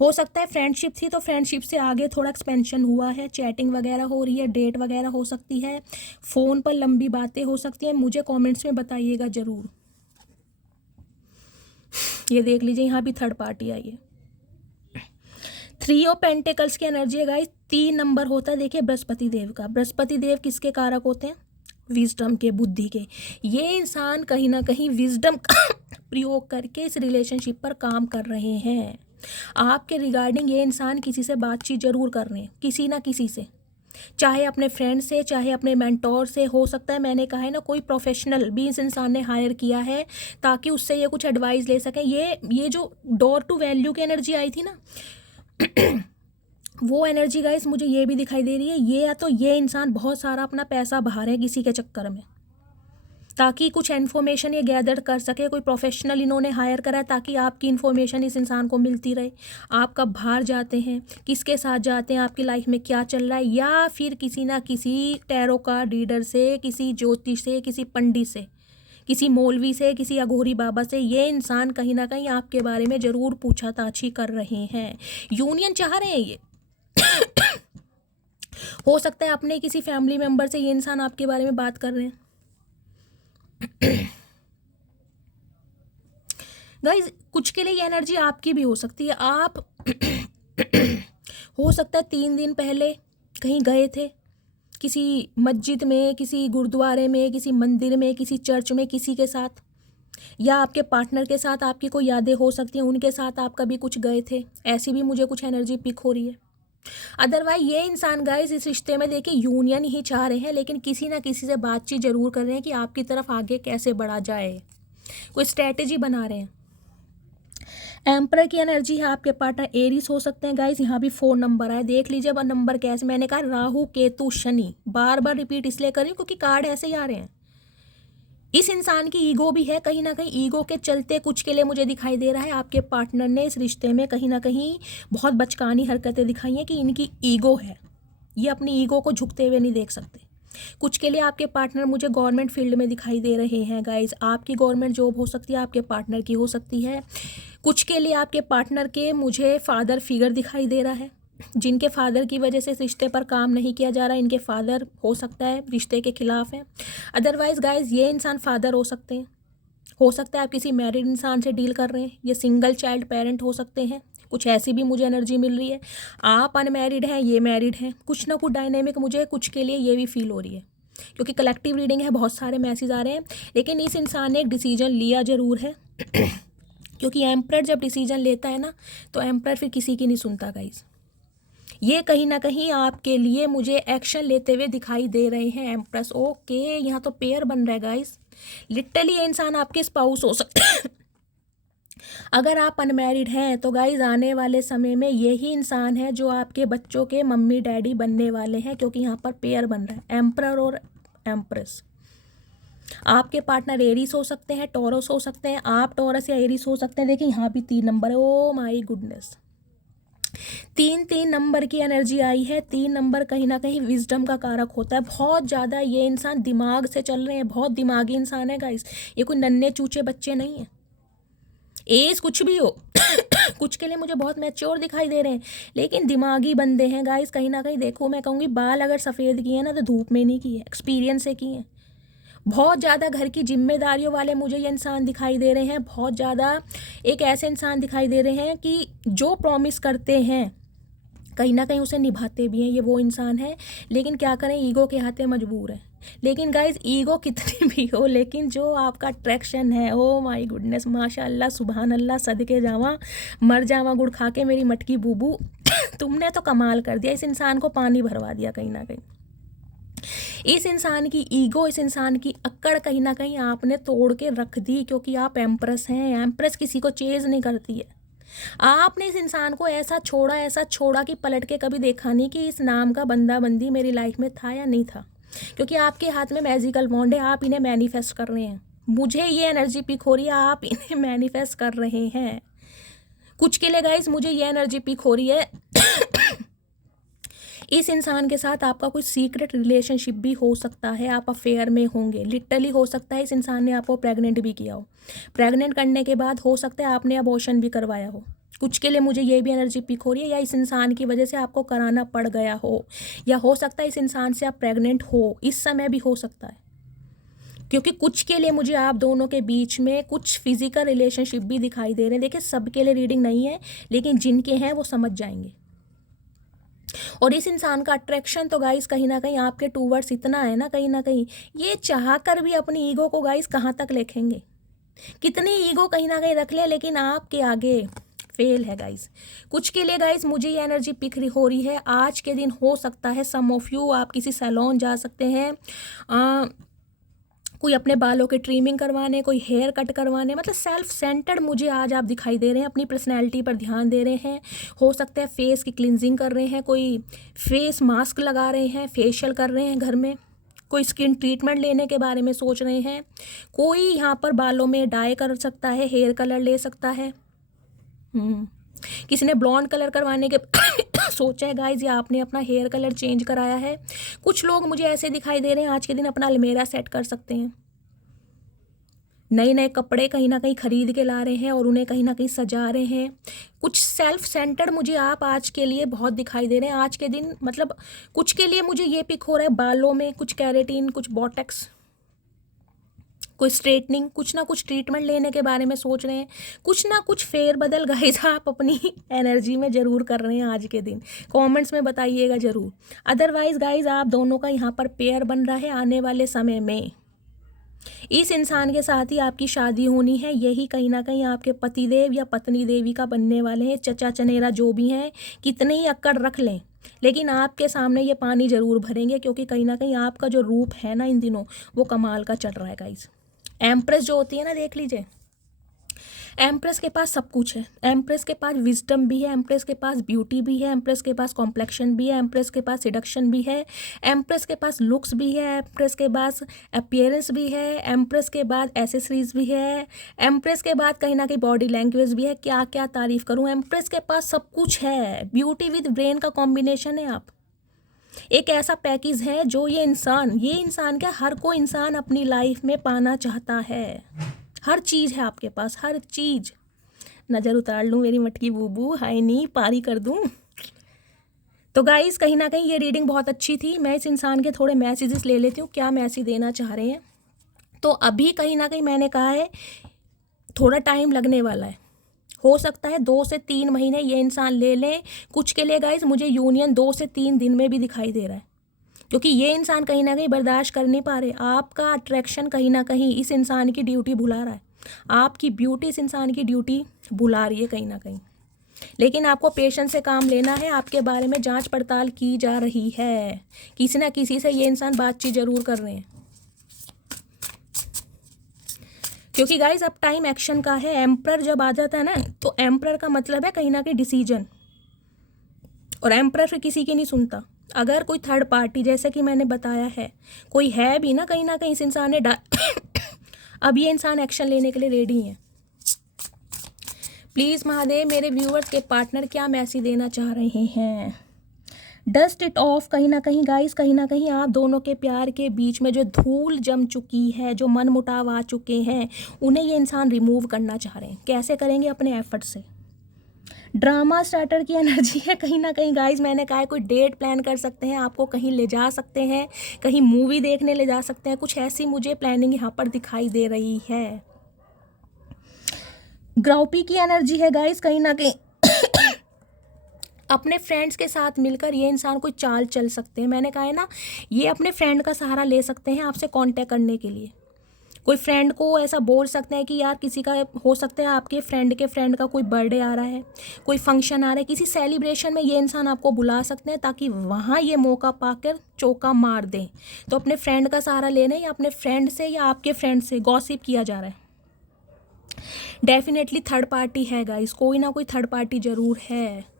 हो सकता है, फ्रेंडशिप थी तो फ्रेंडशिप से आगे थोड़ा एक्सपेंशन हुआ है, चैटिंग वगैरह हो रही है, डेट वगैरह हो सकती है, फ़ोन पर लंबी बातें हो सकती हैं, मुझे कमेंट्स में बताइएगा ज़रूर। ये देख लीजिए यहाँ भी थर्ड पार्टी आई है। 3 ऑफ पेंटिकल्स की एनर्जी है गाइस, 3 नंबर होता है, देखिए बृहस्पति देव का। बृहस्पति देव किसके कारक होते हैं, विजडम के, बुद्धि के। ये इंसान कहीं ना कहीं विजडम का प्रयोग करके इस रिलेशनशिप पर काम कर रहे हैं। आपके रिगार्डिंग ये इंसान किसी से बातचीत जरूर कर रहे हैं, किसी ना किसी से, चाहे अपने फ्रेंड से, चाहे अपने मेंटोर से, हो सकता है मैंने कहा है ना कोई प्रोफेशनल भी इस इंसान ने हायर किया है ताकि उससे ये कुछ एडवाइस ले सकें। ये जो डोर टू वैल्यू की एनर्जी आई थी ना वो एनर्जी गाइस मुझे ये भी दिखाई दे रही है, ये या तो ये इंसान बहुत सारा अपना पैसा बहा रहे हैं किसी के चक्कर में, ताकि कुछ इन्फॉर्मेशन ये गैदर कर सके, कोई प्रोफेशनल इन्होंने हायर करा है ताकि आपकी इन्फॉर्मेशन इस इंसान को मिलती रहे, आप कब बाहर जाते हैं, किसके साथ जाते हैं, आपकी लाइफ में क्या चल रहा है, या फिर किसी ना किसी टैरो कार्ड रीडर से, किसी ज्योतिष से, किसी पंडित से, किसी मौलवी से, किसी अघोरी बाबा से, ये इंसान कहीं ना कहीं आपके बारे में ज़रूर पूछताछी कर रहे हैं, यूनियन चाह रहे हैं ये हो सकता है अपने किसी फैमिली मेम्बर से ये इंसान आपके बारे में बात कर रहे हैं। गाइज कुछ के लिए ये एनर्जी आपकी भी हो सकती है, आप हो सकता है 3 दिन पहले कहीं गए थे, किसी मस्जिद में, किसी गुरुद्वारे में, किसी मंदिर में, किसी चर्च में, किसी के साथ या आपके पार्टनर के साथ आपकी कोई यादें हो सकती हैं, उनके साथ आप कभी कुछ गए थे, ऐसी भी मुझे कुछ एनर्जी पिक हो रही है। अदरवाइज ये इंसान गाइस इस रिश्ते में देखिए यूनियन ही चाह रहे हैं, लेकिन किसी ना किसी से बातचीत जरूर कर रहे हैं कि आपकी तरफ आगे कैसे बढ़ा जाए, कोई स्ट्रैटेजी बना रहे हैं। एम्पर की एनर्जी है, आपके पार्टनर एरीज हो सकते हैं गाइस। यहाँ भी 4 नंबर आए, देख लीजिए अब नंबर कैसे, मैंने कहा राहु केतु शनि, बार बार रिपीट इसलिए कर रही हूँ क्योंकि कार्ड ऐसे ही आ रहे हैं। इस इंसान की ईगो भी है, कहीं ना कहीं ईगो के चलते कुछ के लिए मुझे दिखाई दे रहा है आपके पार्टनर ने इस रिश्ते में कहीं ना कहीं बहुत बचकानी हरकतें दिखाई हैं कि इनकी ईगो है, ये अपनी ईगो को झुकते हुए नहीं देख सकते। कुछ के लिए आपके पार्टनर मुझे गवर्नमेंट फील्ड में दिखाई दे रहे हैं गाइज, आपकी गवर्नमेंट जॉब हो सकती है, आपके पार्टनर की हो सकती है। कुछ के लिए आपके पार्टनर के मुझे फादर फिगर दिखाई दे रहा है, जिनके फादर की वजह से इस रिश्ते पर काम नहीं किया जा रहा, इनके फादर हो सकता है रिश्ते के खिलाफ हैं। अदरवाइज गाइज ये इंसान फादर हो सकते हैं, हो सकता है आप किसी मैरिड इंसान से डील कर रहे हैं, ये सिंगल चाइल्ड पेरेंट हो सकते हैं, कुछ ऐसी भी मुझे एनर्जी मिल रही है। आप अनमैरिड हैं, ये मैरिड हैं, कुछ ना कुछ डायनेमिक मुझे कुछ के लिए ये भी फील हो रही है, क्योंकि कलेक्टिव रीडिंग है, बहुत सारे मैसेज आ रहे हैं। लेकिन इस इंसान ने एक डिसीजन लिया ज़रूर है क्योंकि एम्परर जब डिसीजन लेता है ना तो एम्परर फिर किसी की नहीं सुनता गाइज। ये कहीं ना कहीं आपके लिए मुझे एक्शन लेते हुए दिखाई दे रहे हैं एम्प्रेस। ओके, यहाँ तो पेयर बन रहा है गाइज, लिटरली ये इंसान आपके स्पाउस हो सकते हैं। अगर आप अनमैरिड हैं तो गाइज आने वाले समय में यही इंसान है जो आपके बच्चों के मम्मी डैडी बनने वाले हैं, क्योंकि यहाँ पर पेयर बन रहा है एम्परर और एम्प्रेस। आपके पार्टनर एरीज हो सकते हैं, टॉरस हो सकते हैं, आप टॉरस या एरीज हो सकते हैं। देखिए यहाँ भी 3 नंबर है, ओ माय गुडनेस, 3 नंबर की एनर्जी आई है। 3 नंबर कहीं ना कहीं विजडम का कारक होता है, बहुत ज़्यादा ये इंसान दिमाग से चल रहे हैं, बहुत दिमागी इंसान है गाइस, ये कोई नन्हे चूचे बच्चे नहीं हैं। एज कुछ भी हो कुछ के लिए मुझे बहुत मैच्योर दिखाई दे रहे हैं, लेकिन दिमागी बंदे हैं गाइस। कहीं ना कहीं देखो, मैं कहूँगी बाल अगर सफ़ेद किए हैं ना तो धूप में नहीं किए, एक्सपीरियंस से किए हैं। बहुत ज़्यादा घर की जिम्मेदारियों वाले मुझे ये इंसान दिखाई दे रहे हैं, बहुत ज़्यादा एक ऐसे इंसान दिखाई दे रहे हैं कि जो प्रॉमिस करते हैं कहीं ना कहीं उसे निभाते भी हैं, ये वो इंसान है। लेकिन क्या करें, ईगो के हाथे मजबूर है। लेकिन गाइज ईगो कितनी भी हो, लेकिन जो आपका अट्रैक्शन है, ओ माय गुडनेस, माशाल्लाह, सुभान अल्लाह, सदके जावा, मर जावा गुड़ खा के मेरी मटकी बूबू तुमने तो कमाल कर दिया, इस इंसान को पानी भरवा दिया कहीं ना कहीं। इस इंसान की ईगो, इस इंसान की अक्कड़ कहीं ना कहीं आपने तोड़ के रख दी, क्योंकि आप एम्प्रेस हैं। एम्प्रेस किसी को चेज नहीं करती है। आपने इस इंसान को ऐसा छोड़ा कि पलट के कभी देखा नहीं कि इस नाम का बंदा बंदी मेरी लाइफ में था या नहीं था, क्योंकि आपके हाथ में मैजिकल वॉन्ड है, आप इन्हें मैनिफेस्ट कर रहे हैं। मुझे ये एनर्जी पिक हो रही है, आप इन्हें मैनिफेस्ट कर रहे हैं। कुछ के लिए गाइस मुझे ये एनर्जी पिक हो रही है इस इंसान के साथ आपका कोई सीक्रेट रिलेशनशिप भी हो सकता है, आप अफेयर में होंगे, लिटरली हो सकता है इस इंसान ने आपको प्रेग्नेंट भी किया हो, प्रेग्नेंट करने के बाद हो सकता है आपने अबॉर्शन भी करवाया हो। कुछ के लिए मुझे ये भी एनर्जी पिक हो रही है, या इस इंसान की वजह से आपको कराना पड़ गया हो, या हो सकता है इस इंसान से आप प्रेग्नेंट हो, इस समय भी हो सकता है। क्योंकि कुछ के लिए मुझे आप दोनों के बीच में कुछ फिजिकल रिलेशनशिप भी दिखाई दे रहे हैं। देखिए सबके लिए रीडिंग नहीं है, लेकिन जिनके हैं वो समझ जाएंगे। और इस इंसान का अट्रैक्शन तो गाइस कहीं ना कहीं आपके टूवर्ड्स इतना है ना, कहीं ना कहीं ये चाह कर भी अपनी ईगो को गाइस कहाँ तक रखेंगे, कितनी ईगो कहीं ना कहीं रख ले, लेकिन आपके आगे फेल है गाइस। कुछ के लिए गाइस मुझे ये एनर्जी पिक हो रही है, आज के दिन हो सकता है सम ऑफ यू आप किसी सैलून जा सकते हैं, कोई अपने बालों के ट्रिमिंग करवाने, कोई हेयर कट करवाने, मतलब सेल्फ सेंटर्ड मुझे आज आप दिखाई दे रहे हैं, अपनी पर्सनैलिटी पर ध्यान दे रहे हैं। हो सकता है फेस की क्लिनजिंग कर रहे हैं, कोई फेस मास्क लगा रहे हैं, फेशियल कर रहे हैं घर में, कोई स्किन ट्रीटमेंट लेने के बारे में सोच रहे हैं, कोई यहाँ पर बालों में डाई कर सकता है, हेयर कलर ले सकता है, किसी ने ब्लॉन्ड कलर करवाने के सोचा है गाइज, या आपने अपना हेयर कलर चेंज कराया है। कुछ लोग मुझे ऐसे दिखाई दे रहे हैं आज के दिन अपना अलमीरा सेट कर सकते हैं, नए नए कपड़े कहीं ना कहीं खरीद के ला रहे हैं और उन्हें कहीं ना कहीं सजा रहे हैं। कुछ सेल्फ सेंटर्ड मुझे आप आज के लिए बहुत दिखाई दे रहे हैं आज के दिन। मतलब कुछ के लिए मुझे ये पिक हो रहा है, बालों में कुछ कैरेटीन, कुछ बॉटेक्स, कोई स्ट्रेटनिंग, कुछ ना कुछ ट्रीटमेंट लेने के बारे में सोच रहे हैं, कुछ ना कुछ फेर बदल गाइस आप अपनी एनर्जी में ज़रूर कर रहे हैं आज के दिन, कमेंट्स में बताइएगा ज़रूर। अदरवाइज गाइस आप दोनों का यहाँ पर पेयर बन रहा है आने वाले समय में। इस इंसान के साथ ही आपकी शादी होनी है। यही कहीं ना कहीं आपके पतिदेव या पत्नी देवी का बनने वाले हैं। चचा चनेरा जो भी हैं, कितने ही अक्कड़ रख लें, लेकिन आपके सामने ये पानी ज़रूर भरेंगे, क्योंकि कहीं ना कहीं आपका जो रूप है ना इन दिनों, वो कमाल का चल रहा है गाइस। एम्प्रेस जो होती है ना, देख लीजिए, एम्प्रेस के पास सब कुछ है। एम्प्रेस के पास विजडम भी है, एम्प्रेस के पास ब्यूटी भी है, एम्प्रेस के पास कॉम्प्लेक्शन भी है, एम्प्रेस के पास सिडक्शन भी है, एम्प्रेस के पास लुक्स भी है, एम्प्रेस के पास अपीयरेंस भी है, एम्प्रेस के बाद एसेसरीज भी है, एम्प्रेस के बाद कहीं ना कहीं बॉडी लैंग्वेज भी है। क्या क्या तारीफ करूँ, एम्प्रेस के पास सब कुछ है। ब्यूटी विद ब्रेन का कॉम्बिनेशन है। आप एक ऐसा पैकेज है जो ये इंसान क्या, हर कोई इंसान अपनी लाइफ में पाना चाहता है। हर चीज़ है आपके पास, हर चीज़। नज़र उतार लूँ मेरी मटकी बूबू, हाय नी पारी कर दूँ। तो गाइस कहीं ना कहीं ये रीडिंग बहुत अच्छी थी। मैं इस इंसान के थोड़े मैसेजेस ले लेती हूँ, क्या मैसेज देना चाह रहे हैं। तो अभी कहीं ना कहीं मैंने कहा है थोड़ा टाइम लगने वाला है, हो सकता है 2 से 3 महीने ये इंसान ले लें। कुछ के लिए गाइस मुझे यूनियन 2 से 3 दिन में भी दिखाई दे रहा है, क्योंकि ये इंसान कहीं ना कहीं बर्दाश्त कर नहीं पा रहे। आपका अट्रैक्शन कहीं ना कहीं इस इंसान की ड्यूटी भुला रहा है, आपकी ब्यूटी इस इंसान की ड्यूटी भुला रही है कहीं ना कहीं। लेकिन आपको पेशेंस से काम लेना है। आपके बारे में जांच पड़ताल की जा रही है, किसी ना किसी से ये इंसान बातचीत जरूर कर रहे हैं, क्योंकि गाइज अब टाइम एक्शन का है। एम्प्रर जब आ जाता है ना, तो एम्प्रर का मतलब है कहीं ना कहीं डिसीजन, और एम्प्रर फिर किसी की नहीं सुनता। अगर कोई थर्ड पार्टी, जैसे कि मैंने बताया है, कोई है भी ना कहीं इस इंसान ने अब ये इंसान एक्शन लेने के लिए रेडी है। प्लीज़ महादेव, मेरे व्यूअर्स के पार्टनर क्या मैसेज देना चाह रहे हैं। Dust it of. कहीं ना कहीं गाइस, कहीं ना कहीं आप दोनों के प्यार के बीच में जो धूल जम चुकी है, जो मन मुटाव आ चुके हैं, उन्हें ये इंसान रिमूव करना चाह रहे हैं। कैसे करेंगे? अपने एफर्ट से। ड्रामा स्टार्टर की एनर्जी है कहीं ना कहीं गाइस। मैंने कहा है कोई डेट प्लान कर सकते हैं, आपको कहीं ले जा सकते हैं, कहीं मूवी देखने ले जा सकते हैं, कुछ ऐसी मुझे प्लानिंग यहाँ पर दिखाई दे रही है। ग्राउपी की एनर्जी है गाइस। कहीं ना कहीं अपने फ्रेंड्स के साथ मिलकर ये इंसान कोई चाल चल सकते हैं। मैंने कहा है ना, ये अपने फ्रेंड का सहारा ले सकते हैं आपसे कांटेक्ट करने के लिए। कोई फ्रेंड को ऐसा बोल सकते हैं कि यार किसी का, हो सकता है आपके फ्रेंड के फ्रेंड का कोई बर्थडे आ रहा है, कोई फंक्शन आ रहा है, किसी सेलिब्रेशन में ये इंसान आपको बुला सकते हैं, ताकि वहाँ ये मौका पाकर चौका मार दें। तो अपने फ्रेंड का सहारा लेना, या अपने फ्रेंड से या आपके फ्रेंड से गॉसिप किया जा रहा है। डेफिनेटली थर्ड पार्टी है गाइस, कोई ना कोई थर्ड पार्टी जरूर है।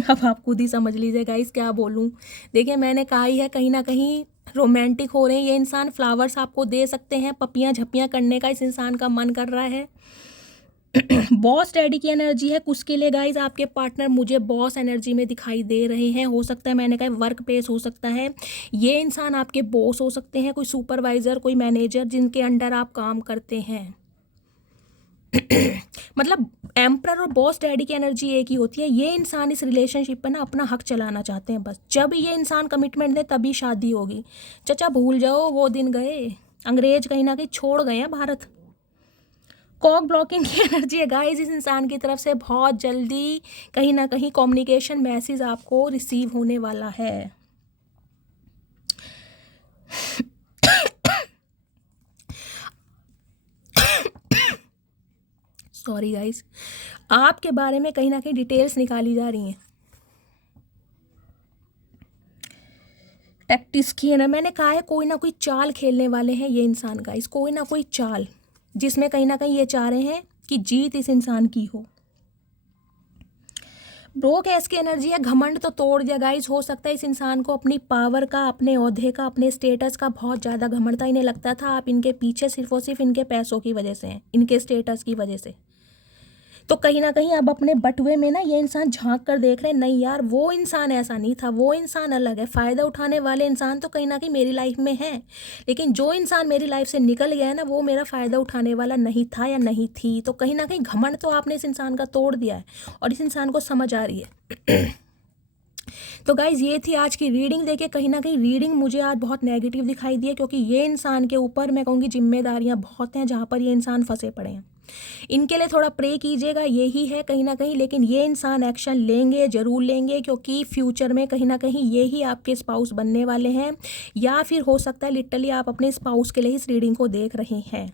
अब आप खुद ही समझ लीजिए गाइस क्या बोलूँ। देखिए मैंने कहा ही है, कहीं ना कहीं रोमांटिक हो रहे हैं ये इंसान। फ्लावर्स आपको दे सकते हैं, पपियाँ झपियाँ करने का इस इंसान का मन कर रहा है। बॉस डैडी की एनर्जी है कुछ के लिए गाइज। आपके पार्टनर मुझे बॉस एनर्जी में दिखाई दे रहे हैं। हो सकता है, मैंने कहा वर्क प्लेस हो सकता है, ये इंसान आपके बॉस हो सकते हैं, कोई सुपरवाइजर, कोई मैनेजर जिनके अंडर आप काम करते हैं। मतलब एम्प्रर और बॉस डैडी की एनर्जी एक ही होती है। ये इंसान इस रिलेशनशिप पर ना अपना हक चलाना चाहते हैं बस। जब ये इंसान कमिटमेंट दे तभी शादी होगी। चचा भूल जाओ वो दिन गए, अंग्रेज कहीं ना कहीं छोड़ गए हैं भारत। कॉक ब्लॉकिंग की एनर्जी है गाइस इस इंसान की तरफ से। बहुत जल्दी कहीं ना कहीं कम्युनिकेशन मैसेज आपको रिसीव होने वाला है। सॉरी गाइस, आपके बारे में कहीं ना कहीं डिटेल्स निकाली जा रही हैं। टैक्टिस की है ना, मैंने कहा है कोई ना कोई चाल खेलने वाले हैं ये इंसान गाइस, कोई ना कोई चाल, जिसमें कहीं ना कहीं ये चाह रहे हैं कि जीत इस इंसान की हो। ब्रोक ऐस की एनर्जी है, घमंड तो तोड़ दिया गाइस। हो सकता है इस इंसान को अपनी पावर का, अपने ओहदे का, अपने स्टेटस का बहुत ज़्यादा घमंड था। इन्हें लगता था आप इनके पीछे सिर्फ और सिर्फ इनके पैसों की वजह से हैं, इनके स्टेटस की वजह से। तो कहीं ना कहीं अब अपने बटुए में ना ये इंसान झांक कर देख रहे हैं, नहीं यार वो इंसान ऐसा नहीं था, वो इंसान अलग है। फ़ायदा उठाने वाले इंसान तो कहीं ना कहीं मेरी लाइफ में है, लेकिन जो इंसान मेरी लाइफ से निकल गया है ना, वो मेरा फ़ायदा उठाने वाला नहीं था या नहीं थी। तो कहीं ना कहीं घमंड तो आपने इस इंसान का तोड़ दिया है, और इस इंसान को समझ आ रही है। तो गाइज़ ये थी आज की रीडिंग। देखिए कहीं ना कहीं रीडिंग मुझे आज बहुत नेगेटिव दिखाई दी है, क्योंकि ये इंसान के ऊपर मैं कहूँगी जिम्मेदारियाँ बहुत हैं, जहाँ पर ये इंसान फंसे पड़े हैं। इनके लिए थोड़ा प्रे कीजिएगा, यही है कहीं ना कहीं। लेकिन ये इंसान एक्शन लेंगे, ज़रूर लेंगे, क्योंकि फ्यूचर में कहीं ना कहीं ये ही आपके स्पाउस बनने वाले हैं, या फिर हो सकता है लिटरली आप अपने स्पाउस के लिए इस रीडिंग को देख रहे हैं।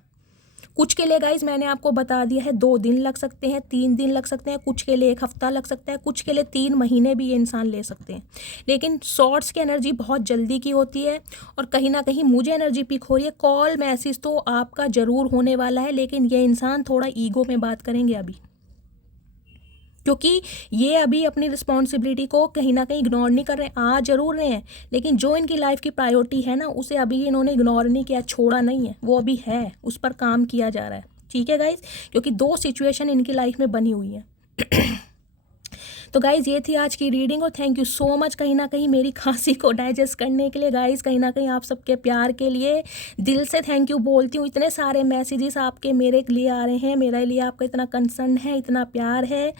कुछ के लिए गाइज मैंने आपको बता दिया है 2 दिन लग सकते हैं, 3 दिन लग सकते हैं, कुछ के लिए 1 हफ्ता लग सकता है, कुछ के लिए 3 महीने भी ये इंसान ले सकते हैं। लेकिन शॉर्ट्स की एनर्जी बहुत जल्दी की होती है, और कहीं ना कहीं मुझे एनर्जी पिक हो रही है, कॉल मैसेज तो आपका ज़रूर होने वाला है। लेकिन ये इंसान थोड़ा ईगो में बात करेंगे अभी, क्योंकि ये अभी अपनी रिस्पॉन्सिबिलिटी को कहीं ना कहीं इग्नोर नहीं कर रहे हैं। आ जरूर रहे हैं, लेकिन जो इनकी लाइफ की प्रायोरिटी है ना, उसे अभी इन्होंने इग्नोर नहीं किया, छोड़ा नहीं है, वो अभी है, उस पर काम किया जा रहा है। ठीक है गाइज, क्योंकि 2 सिचुएशन इनकी लाइफ में बनी हुई है। तो गाइज़ ये थी आज की रीडिंग, और थैंक यू सो मच कहीं ना कहीं मेरी खांसी को डाइजेस्ट करने के लिए। गाइज़ कहीं ना कहीं आप सबके प्यार के लिए दिल से थैंक यू बोलती हूँ। इतने सारे मैसेजेस आपके मेरे लिए आ रहे हैं, मेरे लिए आपका इतना कंसर्न है, इतना प्यार है,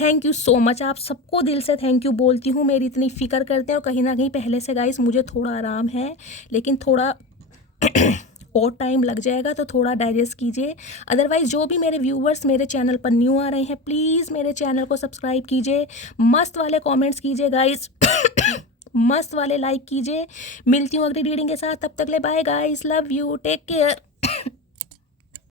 थैंक यू सो मच। आप सबको दिल से थैंक यू बोलती हूँ, मेरी इतनी फ़िक्र करते हैं। और कहीं ना कहीं पहले से गाइज़ मुझे थोड़ा आराम है, लेकिन थोड़ा और टाइम लग जाएगा, तो थोड़ा डाइजेस्ट कीजिए। अदरवाइज़ जो भी मेरे व्यूवर्स मेरे चैनल पर न्यू आ रहे हैं, प्लीज़ मेरे चैनल को सब्सक्राइब कीजिए, मस्त वाले कमेंट्स कीजिए गाइस, मस्त वाले लाइक कीजिए। मिलती हूँ अगली रीडिंग के साथ, तब तक ले bye guys, love you, take care.